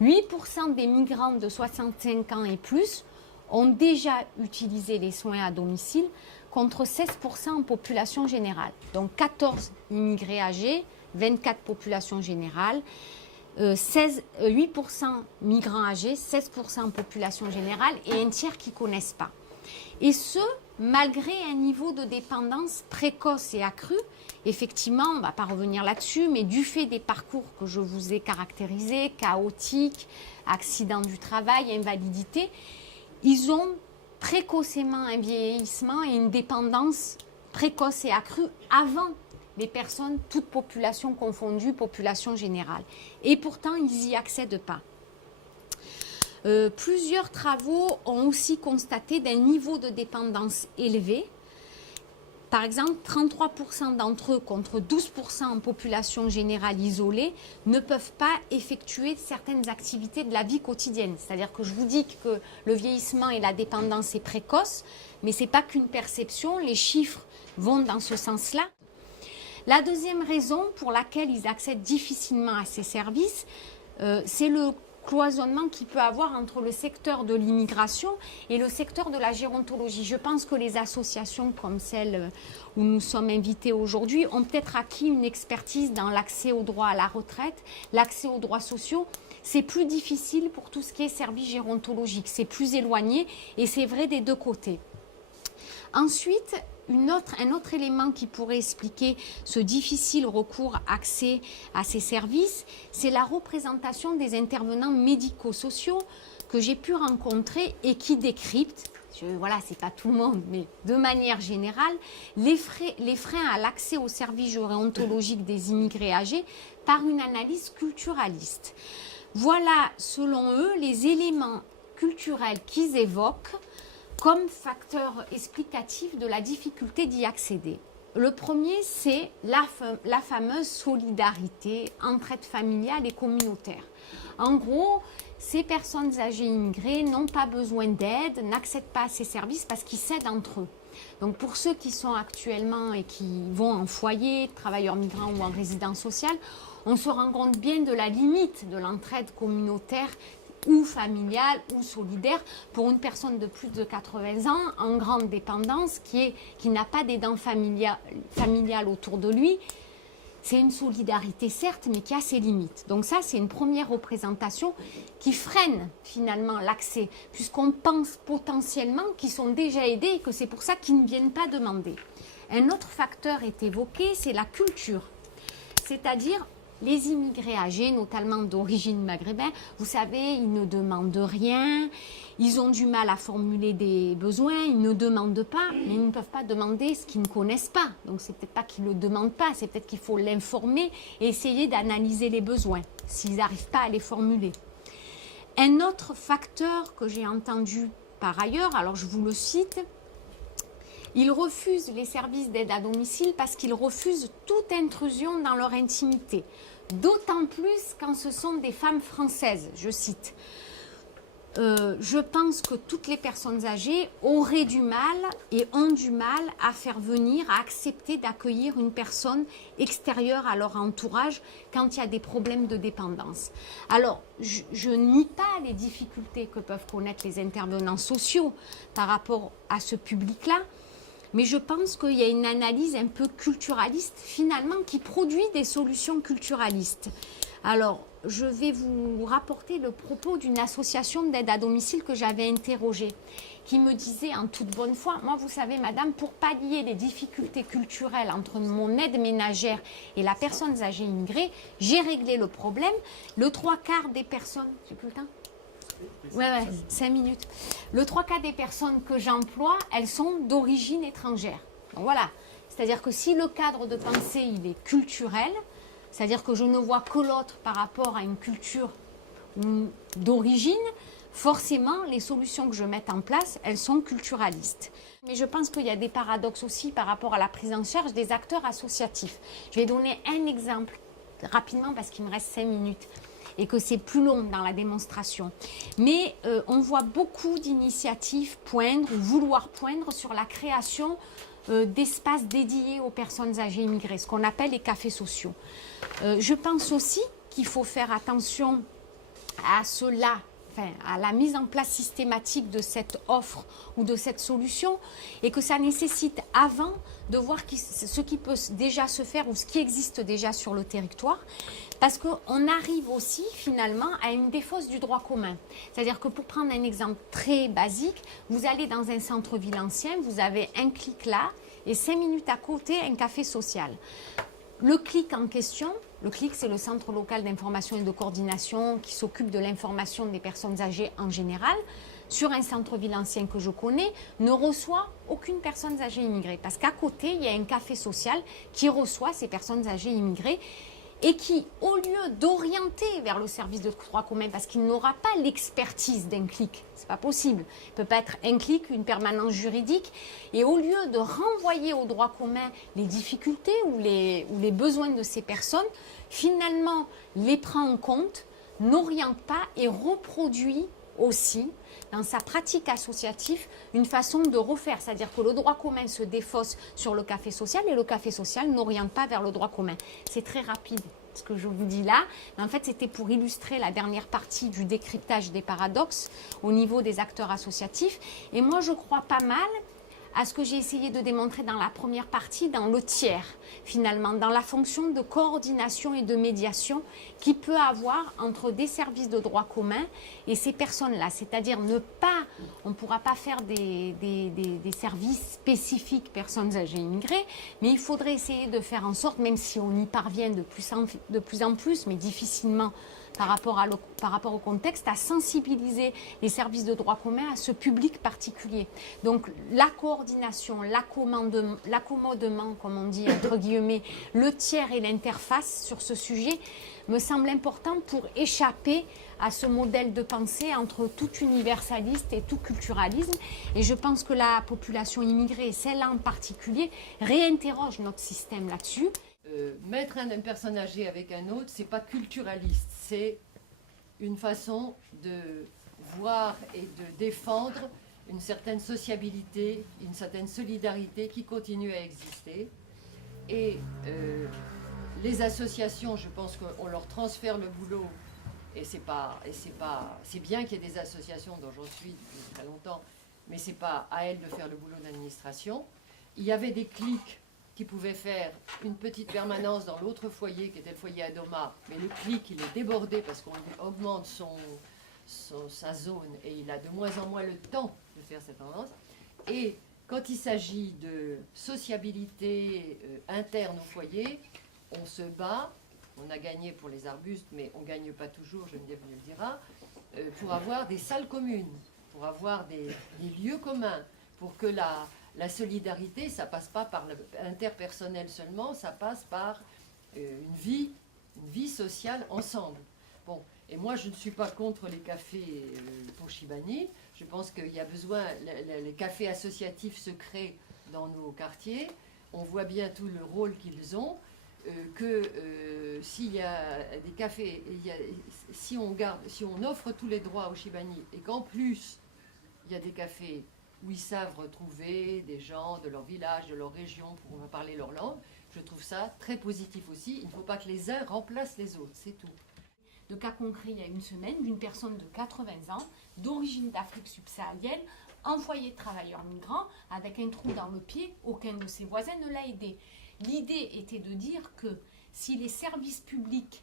8% des migrants de 65 ans et plus ont déjà utilisé les soins à domicile contre 16% en population générale. Donc 14 immigrés âgés, 24 population générale. 8% migrants âgés, 16% population générale et un tiers qui ne connaissent pas. Et ce, malgré un niveau de dépendance précoce et accru. Effectivement, on ne va pas revenir là-dessus, mais du fait des parcours que je vous ai caractérisés, chaotiques, accidents du travail, invalidité, ils ont précocement un vieillissement et une dépendance précoce et accrue avant les personnes, toutes populations confondues, population générale. Et pourtant, ils n'y accèdent pas. Plusieurs travaux ont aussi constaté d'un niveau de dépendance élevé. Par exemple, 33% d'entre eux, contre 12% en population générale isolée, ne peuvent pas effectuer certaines activités de la vie quotidienne. C'est-à-dire que je vous dis que le vieillissement et la dépendance est précoce, mais ce n'est pas qu'une perception, les chiffres vont dans ce sens-là. La deuxième raison pour laquelle ils accèdent difficilement à ces services, c'est le cloisonnement qu'il peut avoir entre le secteur de l'immigration et le secteur de la gérontologie. Je pense que les associations comme celle où nous sommes invités aujourd'hui ont peut-être acquis une expertise dans l'accès au droit à la retraite, l'accès aux droits sociaux. C'est plus difficile pour tout ce qui est service gérontologique, c'est plus éloigné et c'est vrai des deux côtés. Ensuite, un autre élément qui pourrait expliquer ce difficile recours accès à ces services, c'est la représentation des intervenants médico-sociaux que j'ai pu rencontrer et qui décryptent, voilà, c'est pas tout le monde, mais de manière générale, les freins à l'accès aux services gérontologiques des immigrés âgés par une analyse culturaliste. Voilà, selon eux, les éléments culturels qu'ils évoquent comme facteur explicatif de la difficulté d'y accéder. Le premier, c'est la fameuse solidarité, entraide familiale et communautaire. En gros, ces personnes âgées immigrées n'ont pas besoin d'aide, n'accèdent pas à ces services parce qu'ils s'aident entre eux. Donc pour ceux qui sont actuellement et qui vont en foyer, travailleurs migrants ou en résidence sociale, on se rend compte bien de la limite de l'entraide communautaire ou familiale ou solidaire pour une personne de plus de 80 ans en grande dépendance qui n'a pas d'aidant familial autour de lui. C'est une solidarité certes, mais qui a ses limites. Donc ça, c'est une première représentation qui freine finalement l'accès, puisqu'on pense potentiellement qu'ils sont déjà aidés et que c'est pour ça qu'ils ne viennent pas demander. Un autre facteur est évoqué, c'est la culture. C'est-à-dire les immigrés âgés, notamment d'origine maghrébine, vous savez, ils ne demandent rien, ils ont du mal à formuler des besoins, ils ne demandent pas, mais ils ne peuvent pas demander ce qu'ils ne connaissent pas. Donc c'est peut-être pas qu'ils ne le demandent pas, c'est peut-être qu'il faut l'informer et essayer d'analyser les besoins, s'ils n'arrivent pas à les formuler. Un autre facteur que j'ai entendu par ailleurs, alors je vous le cite, ils refusent les services d'aide à domicile parce qu'ils refusent toute intrusion dans leur intimité. D'autant plus quand ce sont des femmes françaises, je cite. Je pense que toutes les personnes âgées auraient du mal et ont du mal à faire venir, à accepter d'accueillir une personne extérieure à leur entourage quand il y a des problèmes de dépendance. Alors, je nie pas les difficultés que peuvent connaître les intervenants sociaux par rapport à ce public-là, mais je pense qu'il y a une analyse un peu culturaliste finalement qui produit des solutions culturalistes. Alors, je vais vous rapporter le propos d'une association d'aide à domicile que j'avais interrogée, qui me disait en toute bonne foi, moi vous savez madame, pour pallier les difficultés culturelles entre mon aide ménagère et la personne âgée immigrée, j'ai réglé le problème. Le 3/4 des personnes, j'ai plus le temps ? Ouais, 5 minutes. Le 3/4 des personnes que j'emploie, elles sont d'origine étrangère. Donc voilà, c'est-à-dire que si le cadre de pensée il est culturel, c'est-à-dire que je ne vois que l'autre par rapport à une culture d'origine, forcément, les solutions que je mets en place, elles sont culturalistes. Mais je pense qu'il y a des paradoxes aussi par rapport à la prise en charge des acteurs associatifs. Je vais donner un exemple rapidement parce qu'il me reste 5 minutes et que c'est plus long dans la démonstration. Mais on voit beaucoup d'initiatives poindre ou vouloir poindre sur la création d'espaces dédiés aux personnes âgées immigrées, ce qu'on appelle les cafés sociaux. Je pense aussi qu'il faut faire attention à cela, à la mise en place systématique de cette offre ou de cette solution, et que ça nécessite avant de voir ce qui peut déjà se faire ou ce qui existe déjà sur le territoire, parce qu'on arrive aussi finalement à une défausse du droit commun. C'est-à-dire que pour prendre un exemple très basique, vous allez dans un centre-ville ancien, vous avez un clic là et 5 minutes à côté un café social. Le clic en question, le clic c'est le centre local d'information et de coordination qui s'occupe de l'information des personnes âgées en général, sur un centre-ville ancien que je connais, ne reçoit aucune personne âgée immigrée. Parce qu'à côté, il y a un café social qui reçoit ces personnes âgées immigrées et qui, au lieu d'orienter vers le service de droit commun, parce qu'il n'aura pas l'expertise d'un clic, c'est pas possible, il ne peut pas être un clic, une permanence juridique, et au lieu de renvoyer au droit commun les difficultés ou les besoins de ces personnes, finalement les prend en compte, n'oriente pas et reproduit aussi dans sa pratique associative une façon de refaire, c'est-à-dire que le droit commun se défausse sur le café social et le café social n'oriente pas vers le droit commun. C'est très rapide ce que je vous dis là, mais en fait c'était pour illustrer la dernière partie du décryptage des paradoxes au niveau des acteurs associatifs. Et moi je crois pas mal à ce que j'ai essayé de démontrer dans la première partie, dans le tiers, finalement, dans la fonction de coordination et de médiation qu'il peut avoir entre des services de droit commun et ces personnes-là. C'est-à-dire on ne pourra pas faire des services spécifiques personnes âgées immigrées, mais il faudrait essayer de faire en sorte, même si on y parvient de plus en plus, mais difficilement, par rapport au contexte, à sensibiliser les services de droit commun à ce public particulier. Donc la coordination, l'accommodement, comme on dit entre guillemets, le tiers et l'interface sur ce sujet me semble important pour échapper à ce modèle de pensée entre tout universaliste et tout culturalisme. Et je pense que la population immigrée, et celle-là en particulier, réinterroge notre système là-dessus. Mettre une personne âgée avec un autre, c'est pas culturaliste, c'est une façon de voir et de défendre une certaine sociabilité, une certaine solidarité qui continue à exister. Et les associations, je pense qu'on leur transfère le boulot, et c'est bien qu'il y ait des associations dont j'en suis depuis très longtemps, mais c'est pas à elles de faire le boulot d'administration. Il y avait des clics qui pouvait faire une petite permanence dans l'autre foyer, qui était le foyer Adoma, mais le clic, il est débordé parce qu'on augmente sa zone et il a de moins en moins le temps de faire cette permanence. Et quand il s'agit de sociabilité interne au foyer, on se bat, on a gagné pour les arbustes, mais on ne gagne pas toujours, Geneviève le dira, pour avoir des salles communes, pour avoir des lieux communs, pour que la solidarité, ça passe pas par l'interpersonnel seulement, ça passe par une vie sociale ensemble. Bon, et moi je ne suis pas contre les cafés pour Chibani. Je pense qu'il y a besoin, les cafés associatifs se créent dans nos quartiers. On voit bien tout le rôle qu'ils ont. S'il y a des cafés, si on offre tous les droits aux Chibani et qu'en plus il y a des cafés où ils savent retrouver des gens de leur village, de leur région, pour parler leur langue. Je trouve ça très positif aussi. Il ne faut pas que les uns remplacent les autres, c'est tout. De cas concret il y a une semaine d'une personne de 80 ans, d'origine d'Afrique subsaharienne, en foyer de travailleurs migrants, avec un trou dans le pied, aucun de ses voisins ne l'a aidé. L'idée était de dire que si les services publics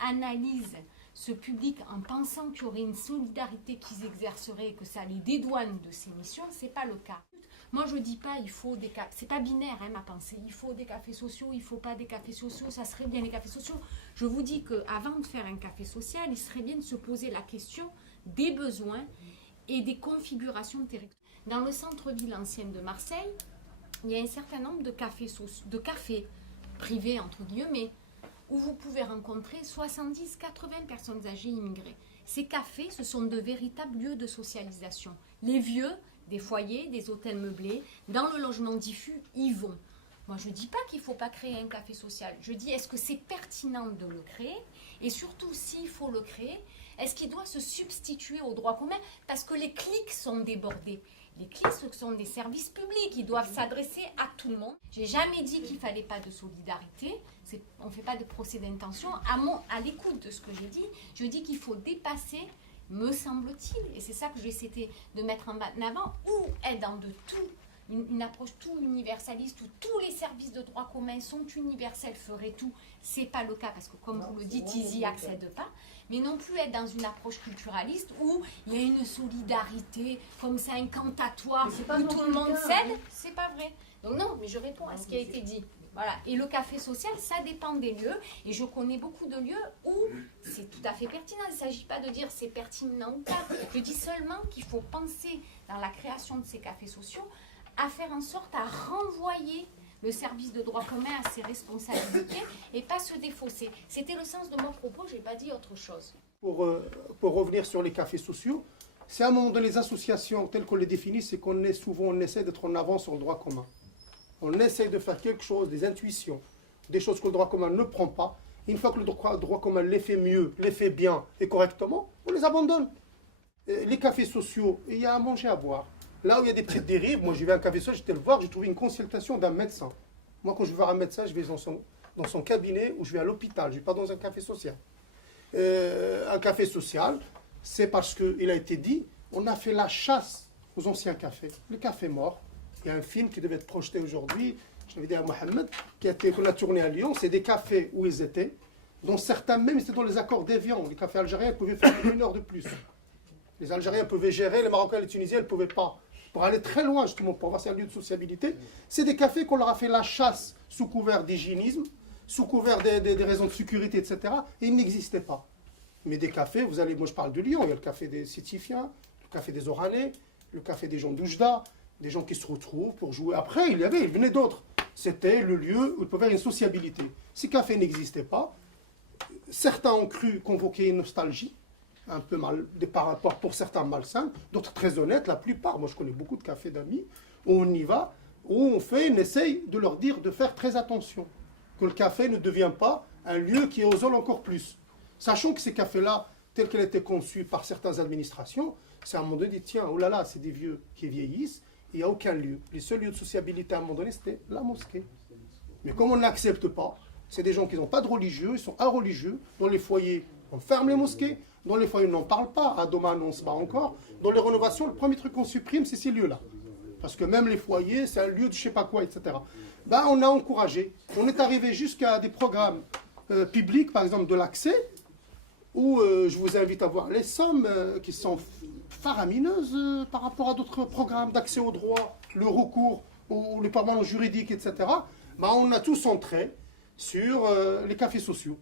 analysent ce public en pensant qu'il y aurait une solidarité qu'ils exerceraient et que ça les dédouane de ces missions, ce n'est pas le cas. Moi, je ne dis pas il faut des cafés, c'est pas binaire ma pensée, il faut des cafés sociaux, il ne faut pas des cafés sociaux, ça serait bien les cafés sociaux. Je vous dis qu'avant de faire un café social, il serait bien de se poser la question des besoins et des configurations de territoire. Dans le centre-ville ancien de Marseille, il y a un certain nombre de cafés privés, entre guillemets, où vous pouvez rencontrer 70-80 personnes âgées immigrées. Ces cafés, ce sont de véritables lieux de socialisation. Les vieux, des foyers, des hôtels meublés, dans le logement diffus, y vont. Moi, je ne dis pas qu'il ne faut pas créer un café social. Je dis, est-ce que c'est pertinent de le créer? Et surtout, s'il faut le créer, est-ce qu'il doit se substituer au droit commun? Parce que les clics sont débordés. Les clics, ce sont des services publics, ils doivent s'adresser à tout le monde. J'ai jamais dit qu'il ne fallait pas de solidarité, on ne fait pas de procès d'intention. À l'écoute de ce que je dis qu'il faut dépasser, me semble-t-il, et c'est ça que j'ai essayé de mettre en avant, ou être dans de tout, une approche tout universaliste, où tous les services de droit commun sont universels, feraient tout. Ce n'est pas le cas, parce que comme vous le dites, ils n'y accèdent pas. Mais non plus être dans une approche culturaliste où il y a une solidarité, comme ça, incantatoire, où tout le monde cède. C'est pas vrai. Donc non, mais je réponds à ce qui a été dit. Voilà. Et le café social, ça dépend des lieux. Et je connais beaucoup de lieux où c'est tout à fait pertinent. Il ne s'agit pas de dire c'est pertinent ou pas. Je dis seulement qu'il faut penser dans la création de ces cafés sociaux à faire en sorte à renvoyer le service de droit commun à ses responsabilités et pas se défausser. C'était le sens de mon propos, je n'ai pas dit autre chose. Pour revenir sur les cafés sociaux, c'est à un moment donné les associations telles qu'on les définit, c'est qu'on essaie d'être en avant sur le droit commun. On essaie de faire quelque chose, des intuitions, des choses que le droit commun ne prend pas. Et une fois que le droit commun les fait mieux, les fait bien et correctement, on les abandonne. Les cafés sociaux, il y a à manger, à boire. Là où il y a des petites dérives, moi j'ai vu un café social, j'étais le voir, j'ai trouvé une consultation d'un médecin. Moi quand je vais voir un médecin, je vais dans son cabinet ou je vais à l'hôpital, je ne vais pas dans un café social. Un café social, c'est parce qu'il a été dit, on a fait la chasse aux anciens cafés. Le café mort, il y a un film qui devait être projeté aujourd'hui, je l'avais dit à Mohamed, qu'on a tourné à Lyon, c'est des cafés où ils étaient, dont certains même étaient dans les accords d'Évian. Les cafés algériens pouvaient faire 1 heure de plus. Les Algériens pouvaient gérer, les Marocains et les Tunisiens ne pouvaient pas. Pour aller très loin, justement, pour avoir un lieu de sociabilité, c'est des cafés qu'on leur a fait la chasse sous couvert d'hygiénisme, sous couvert des raisons de sécurité, etc. Et ils n'existaient pas. Mais des cafés, vous allez, moi je parle de Lyon, il y a le café des Sétifiens, le café des Oranais, le café des gens d'Oujda, des gens qui se retrouvent pour jouer. Après, il venait d'autres. C'était le lieu où il pouvait y avoir une sociabilité. Ces cafés n'existaient pas. Certains ont cru convoquer une nostalgie, un peu mal, par rapport pour certains malsains, d'autres très honnêtes, la plupart, moi je connais beaucoup de cafés d'amis, où on y va, où on essaye de leur dire de faire très attention, que le café ne devient pas un lieu qui isole encore plus. Sachant que ces cafés-là, tels qu'ils étaient conçus par certaines administrations, c'est à un moment donné, tiens, oh là là, c'est des vieux qui vieillissent, il n'y a aucun lieu. Les seuls lieux de sociabilité à un moment donné, c'était la mosquée. Mais comme on ne l'accepte pas, c'est des gens qui n'ont pas de religieux, ils sont irreligieux, dans les foyers, on ferme les mosquées, dans les foyers, on n'en parle pas, à Doman, on se bat encore. Dans les rénovations, le premier truc qu'on supprime, c'est ces lieux-là. Parce que même les foyers, c'est un lieu de je ne sais pas quoi, etc. Ben, on a encouragé. On est arrivé jusqu'à des programmes publics, par exemple de l'accès, où je vous invite à voir les sommes qui sont faramineuses par rapport à d'autres programmes d'accès au droit, le recours, ou les permanences juridiques, etc. Ben, on a tout centré sur les cafés sociaux.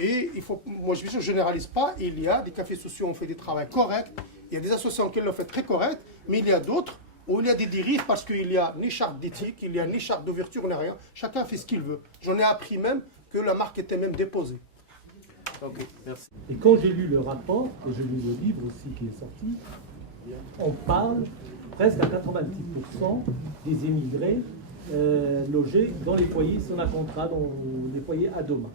Et il faut, moi je ne généralise pas, il y a des cafés sociaux où on fait des travaux corrects, il y a des associations qui l'ont fait très correct, mais il y a d'autres où il y a des dérives parce qu'il n'y a ni charte d'éthique, il n'y a ni charte d'ouverture, ni rien. Chacun fait ce qu'il veut. J'en ai appris même que la marque était même déposée. Ok, merci. Et quand j'ai lu le rapport, et j'ai lu le livre aussi qui est sorti, on parle presque à 90% des immigrés logés dans les foyers sans contrat, dans les foyers à Doma.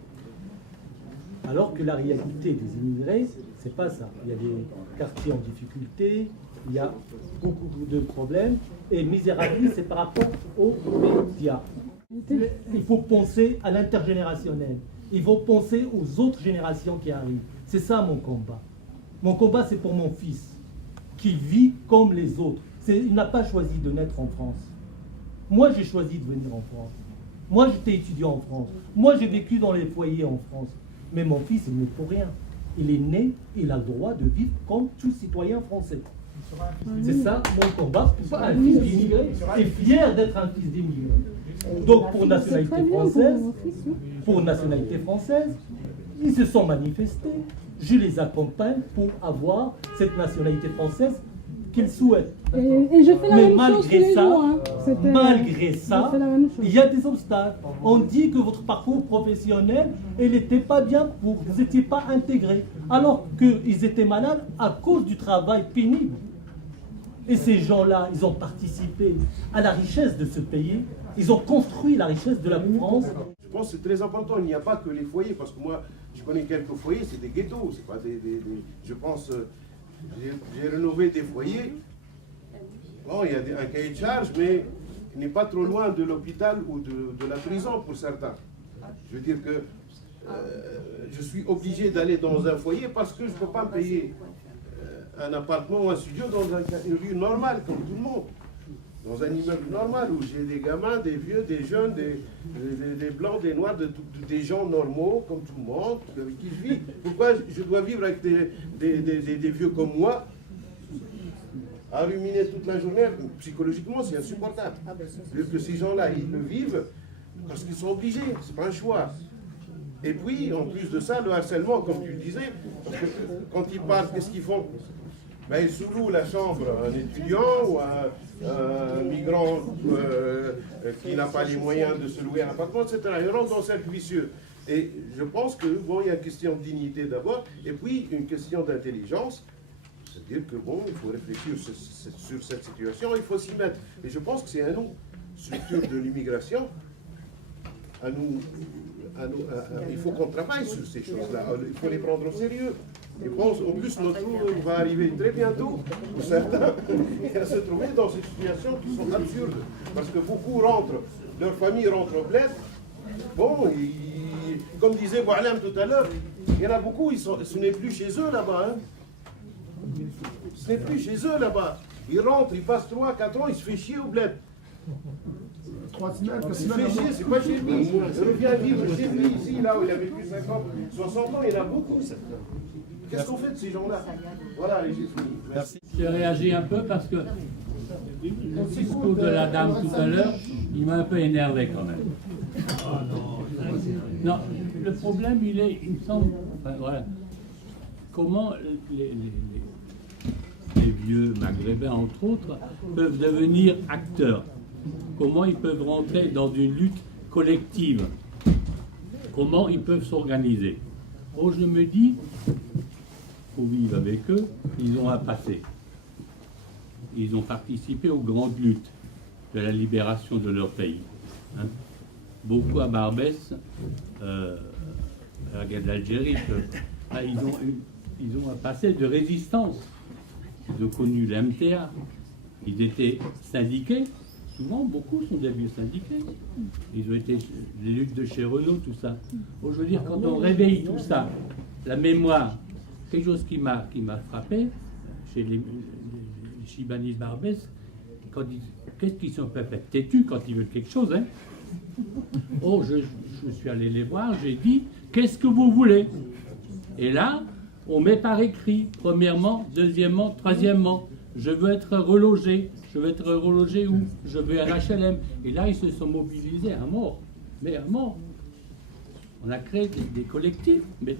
Alors que la réalité des immigrés, c'est pas ça. Il y a des quartiers en difficulté, il y a beaucoup de problèmes, et misérabilité, c'est par rapport aux médias. Il faut penser à l'intergénérationnel. Il faut penser aux autres générations qui arrivent. C'est ça mon combat. Mon combat, c'est pour mon fils, qui vit comme les autres. il n'a pas choisi de naître en France. Moi, j'ai choisi de venir en France. Moi, j'étais étudiant en France. Moi, j'ai vécu dans les foyers en France. Mais mon fils, il n'est pour rien. Il est né, il a le droit de vivre comme tout citoyen français. C'est ça mon combat pour un fils d'immigré et fier d'être un fils d'immigré. Donc pour nationalité française, ils se sont manifestés. Je les accompagne pour avoir cette nationalité française qu'ils souhaitent. Et je fais la Mais même chose tous les jours. Hein. malgré je ça, fais la même chose. il y a des obstacles. On dit que votre parcours professionnel, il n'était pas bien pour vous n'étiez pas intégré, alors qu'ils étaient malades à cause du travail pénible. Et ces gens-là, ils ont participé à la richesse de ce pays. Ils ont construit la richesse de la France. Je pense que c'est très important. Il n'y a pas que les foyers, parce que moi, je connais quelques foyers, c'est des ghettos. C'est pas je pense, j'ai rénové des foyers. Bon, il y a un cahier de charge, mais il n'est pas trop loin de l'hôpital ou de la prison pour certains. Je veux dire que je suis obligé d'aller dans un foyer parce que je ne peux pas me payer un appartement ou un studio dans une rue normale, comme tout le monde. Dans un immeuble normal où j'ai des gamins, des vieux, des jeunes, des blancs, des noirs, des gens normaux, comme tout le monde, avec qui je vis. Pourquoi je dois vivre avec des vieux comme moi, à ruminer toute la journée? Psychologiquement, c'est insupportable. C'est-à-dire que ces gens-là, ils le vivent parce qu'ils sont obligés, c'est pas un choix. Et puis, en plus de ça, le harcèlement, comme tu le disais, parce que quand ils parlent, qu'est-ce qu'ils font? Ben, ils sous-louent la chambre à un étudiant ou à un migrant qui n'a pas les moyens de se louer un appartement, etc. Ils rentrent dans un cercle vicieux. Et je pense que, bon, il y a une question de dignité d'abord, et puis une question d'intelligence. C'est-à-dire que, bon, il faut réfléchir sur cette situation, il faut s'y mettre. Et je pense que c'est à nous, structure de l'immigration, il faut qu'on travaille sur ces choses-là. Il faut les prendre au sérieux. Et bon, en plus, notre tour va arriver très bientôt, pour certains, et à se trouver dans ces situations qui sont absurdes. Parce que beaucoup rentrent, leur famille rentre au bled. Bon, comme disait Boualem tout à l'heure, il y en a beaucoup, ce n'est plus chez eux là-bas. Hein. Ce n'est plus chez eux là-bas. Ils rentrent, ils passent 3-4 ans, ils se font chier au bled. 3 semaines, 4 Il se semaines. fait chier, c'est pas chez lui. Il revient vivre chez lui, ici, là où il a vécu 50, 60 ans, il y en a beaucoup. Qu'est-ce qu'on fait de ces gens-là? Voilà, j'ai fini. Merci. J'ai réagi un peu parce que le discours de la dame tout à l'heure, il m'a un peu énervé quand même. Non, le problème, il me semble, enfin, voilà, comment les vieux maghrébins, entre autres, peuvent devenir acteurs. Comment ils peuvent rentrer dans une lutte collective. Comment ils peuvent s'organiser. Oh, je me dis, faut vivre avec eux, ils ont un passé. Ils ont participé aux grandes luttes de la libération de leur pays. Hein. Beaucoup à Barbès, à la guerre d'Algérie, ils ont un passé de résistance. Ils ont connu l'MTA, ils étaient syndiqués, souvent beaucoup sont des vieux syndiqués. Ils ont été les luttes de chez Renault, tout ça. Bon, je veux dire, quand on réveille tout ça, la mémoire, quelque chose qui m'a frappé chez les Chibani de Barbès, qu'est-ce qu'ils sont peut-être têtus quand ils veulent quelque chose, hein. Oh, je suis allé les voir, j'ai dit, qu'est-ce que vous voulez? Et là, on met par écrit, premièrement, deuxièmement, troisièmement, je veux être relogé. Je veux être relogé où? Je veux un HLM. Et là, ils se sont mobilisés à mort. Mais à mort. On a créé des collectifs, mais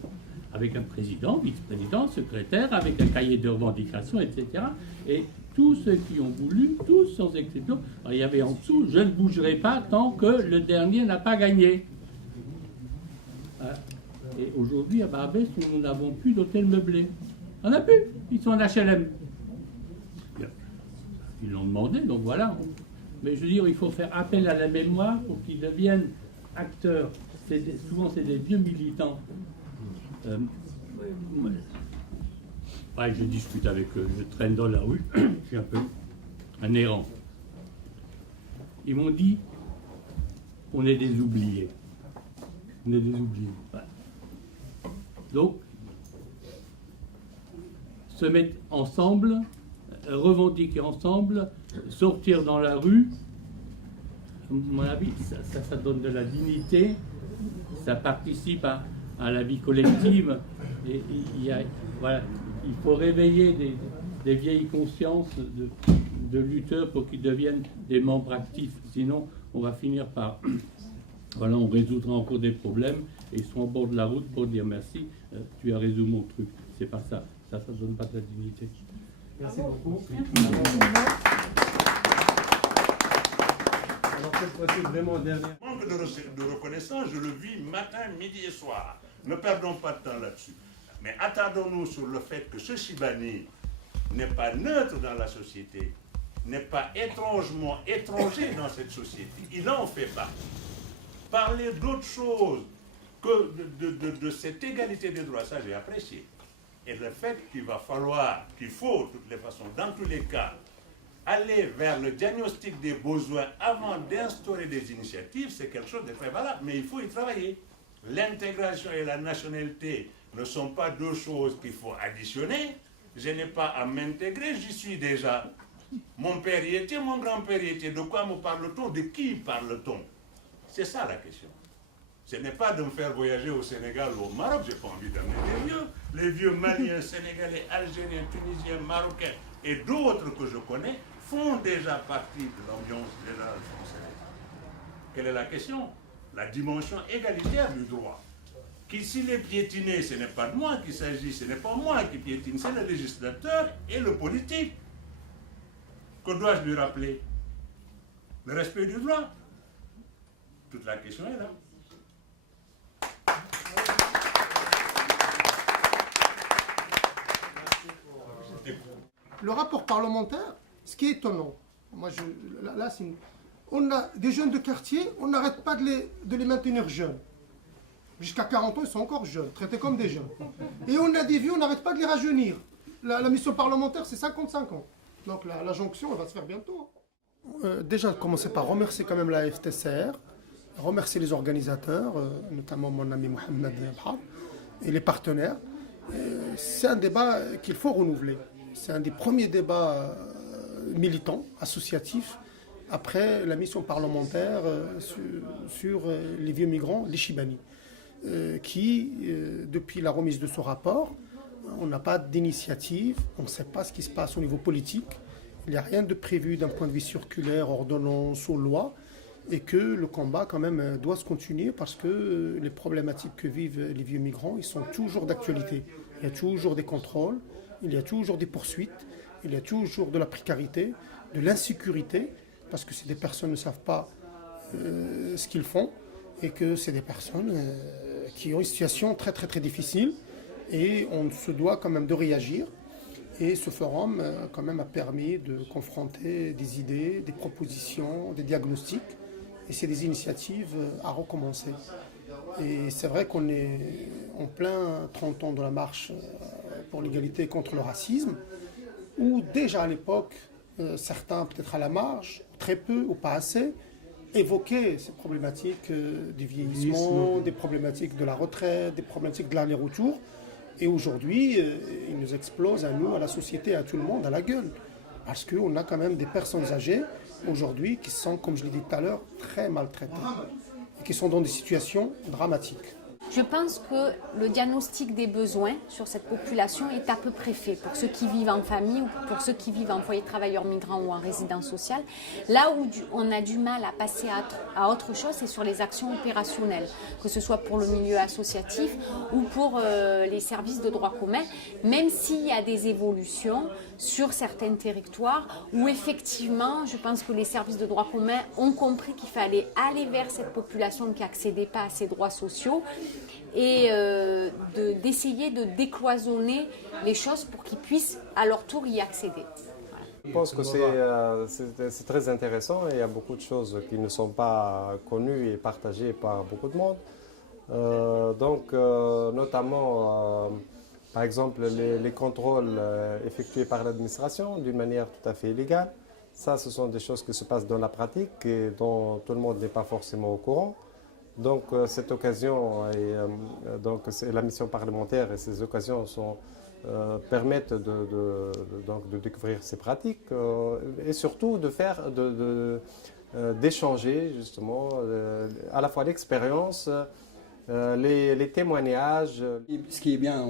avec un président, vice-président, secrétaire, avec un cahier de revendications, etc. Et tous ceux qui ont voulu, tous sans exception, alors, il y avait en dessous, je ne bougerai pas tant que le dernier n'a pas gagné. Et aujourd'hui, à Barbès, nous n'avons plus d'hôtel meublé. On n'a plus. Ils sont en HLM. Ils l'ont demandé, donc voilà. Mais je veux dire, il faut faire appel à la mémoire pour qu'ils deviennent acteurs. Souvent, c'est des vieux militants. Ouais, je discute avec eux, je traîne dans la rue, je suis un peu un errant. Ils m'ont dit, on est des oubliés. On est des oubliés. Ouais. Donc, se mettre ensemble, revendiquer ensemble, sortir dans la rue. À mon avis, ça donne de la dignité, ça participe à la vie collective. Et voilà, il faut réveiller des vieilles consciences de lutteurs pour qu'ils deviennent des membres actifs. Sinon, on va finir par... Voilà, on résoudra encore des problèmes et ils seront au bord de la route pour dire merci, tu as résolu mon truc. C'est pas ça. Ça ne donne pas de la dignité. Merci beaucoup. Alors cette fois-ci, vraiment dernière. Manque de reconnaissance, je le vis matin, midi et soir. Ne perdons pas de temps là-dessus. Mais attardons-nous sur le fait que ce Chibani n'est pas neutre dans la société, n'est pas étrangement étranger dans cette société. Il en fait partie. Parler d'autre chose que de cette égalité des droits, ça j'ai apprécié. Et le fait qu'il faut, de toutes les façons, dans tous les cas, aller vers le diagnostic des besoins avant d'instaurer des initiatives, c'est quelque chose de très valable, mais il faut y travailler. L'intégration et la nationalité ne sont pas deux choses qu'il faut additionner. Je n'ai pas à m'intégrer, j'y suis déjà. Mon père y était, mon grand-père y était. De quoi me parle-t-on? De qui parle-t-on? C'est ça la question. Ce n'est pas de me faire voyager au Sénégal ou au Maroc, je n'ai pas envie d'amener des vieux. Les vieux Maliens, Sénégalais, Algériens, Tunisiens, Marocains et d'autres que je connais font déjà partie de l'ambiance générale française. Quelle est la question? La dimension égalitaire du droit. Qui s'il est piétiné, ce n'est pas de moi qu'il s'agit, ce n'est pas moi qui piétine, c'est le législateur et le politique. Que dois-je lui rappeler? Le respect du droit. Toute la question est là. Le rapport parlementaire, ce qui est étonnant, on a des jeunes de quartier, on n'arrête pas de les maintenir jeunes. Jusqu'à 40 ans, ils sont encore jeunes, traités comme des jeunes. Et on a des vieux, on n'arrête pas de les rajeunir. La mission parlementaire, c'est 55 ans. Donc la jonction, elle va se faire bientôt. Déjà, commencer par remercier quand même la FTCR, remercier les organisateurs, notamment mon ami Mohamed Abhad, et les partenaires. C'est un débat qu'il faut renouveler. C'est un des premiers débats militants, associatifs, après la mission parlementaire sur les vieux migrants, les Chibani, qui, depuis la remise de ce rapport, on n'a pas d'initiative, on ne sait pas ce qui se passe au niveau politique, il n'y a rien de prévu d'un point de vue circulaire, ordonnance ou loi, et que le combat quand même doit se continuer parce que les problématiques que vivent les vieux migrants, ils sont toujours d'actualité. Il y a toujours des contrôles, il y a toujours des poursuites, il y a toujours de la précarité, de l'insécurité, parce que c'est des personnes qui ne savent pas ce qu'ils font, et que c'est des personnes qui ont une situation très très très difficile, et on se doit quand même de réagir. Et ce forum quand même a permis de confronter des idées, des propositions, des diagnostics, et c'est des initiatives à recommencer. Et c'est vrai qu'on est en plein 30 ans de la marche pour l'égalité contre le racisme, où déjà à l'époque, certains peut-être à la marge, très peu ou pas assez, évoquaient ces problématiques du vieillissement, des problématiques de la retraite, des problématiques de l'aller-retour. Et aujourd'hui, ils nous explosent à nous, à la société, à tout le monde, à la gueule. Parce qu'on a quand même des personnes âgées, aujourd'hui, qui sont, comme je l'ai dit tout à l'heure, très maltraitées. Et qui sont dans des situations dramatiques. Je pense que le diagnostic des besoins sur cette population est à peu près fait pour ceux qui vivent en famille ou pour ceux qui vivent en foyer de travailleurs migrants ou en résidence sociale. Là où on a du mal à passer à autre chose, c'est sur les actions opérationnelles, que ce soit pour le milieu associatif ou pour les services de droit commun, même s'il y a des évolutions sur certains territoires où effectivement, je pense que les services de droit commun ont compris qu'il fallait aller vers cette population qui n'accédait pas à ces droits sociaux et d'essayer de décloisonner les choses pour qu'ils puissent à leur tour y accéder. Voilà. Je pense que c'est très intéressant et il y a beaucoup de choses qui ne sont pas connues et partagées par beaucoup de monde. Notamment, par exemple, les contrôles effectués par l'administration d'une manière tout à fait illégale. Ça, ce sont des choses qui se passent dans la pratique et dont tout le monde n'est pas forcément au courant. Donc cette occasion, et la mission parlementaire et ces occasions sont permettent donc de découvrir ces pratiques et surtout de faire, d'échanger justement à la fois l'expérience, les témoignages. Ce qui est bien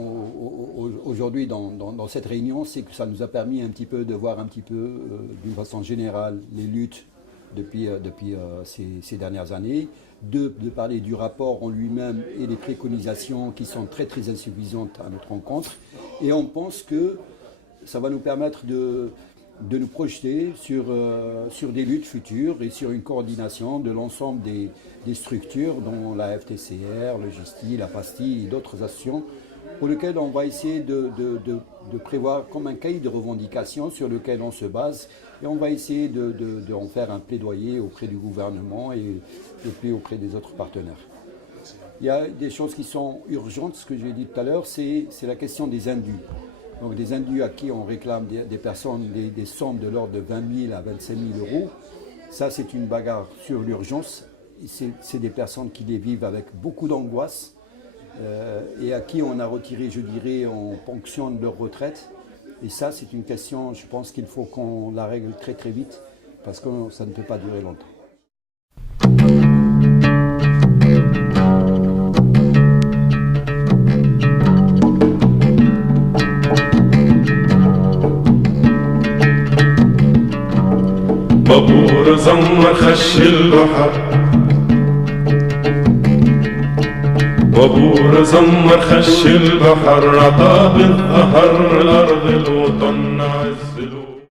aujourd'hui dans cette réunion, c'est que ça nous a permis un petit peu de voir un petit peu d'une façon générale les luttes depuis ces dernières années, de parler du rapport en lui-même et des préconisations qui sont très très insuffisantes à notre rencontre. Et on pense que ça va nous permettre de nous projeter sur des luttes futures et sur une coordination de l'ensemble des structures, dont la FTCR, le GISTI, la PASTI et d'autres associations, pour lesquelles on va essayer de prévoir comme un cahier de revendications sur lequel on se base, et on va essayer en faire un plaidoyer auprès du gouvernement et puis auprès des autres partenaires. Il y a des choses qui sont urgentes, ce que j'ai dit tout à l'heure, c'est la question des indus. Donc des indus à qui on réclame des personnes des sommes de l'ordre de 20 000 à 25 000 euros. Ça, c'est une bagarre sur l'urgence. C'est des personnes qui les vivent avec beaucoup d'angoisse et à qui on a retiré, je dirais, en ponction de leur retraite. Et ça, c'est une question, je pense qu'il faut qu'on la règle très très vite parce que ça ne peut pas durer longtemps. بابور زمر خش البحر بابور زمر خش البحر عطاب الظهر الأرض الوطن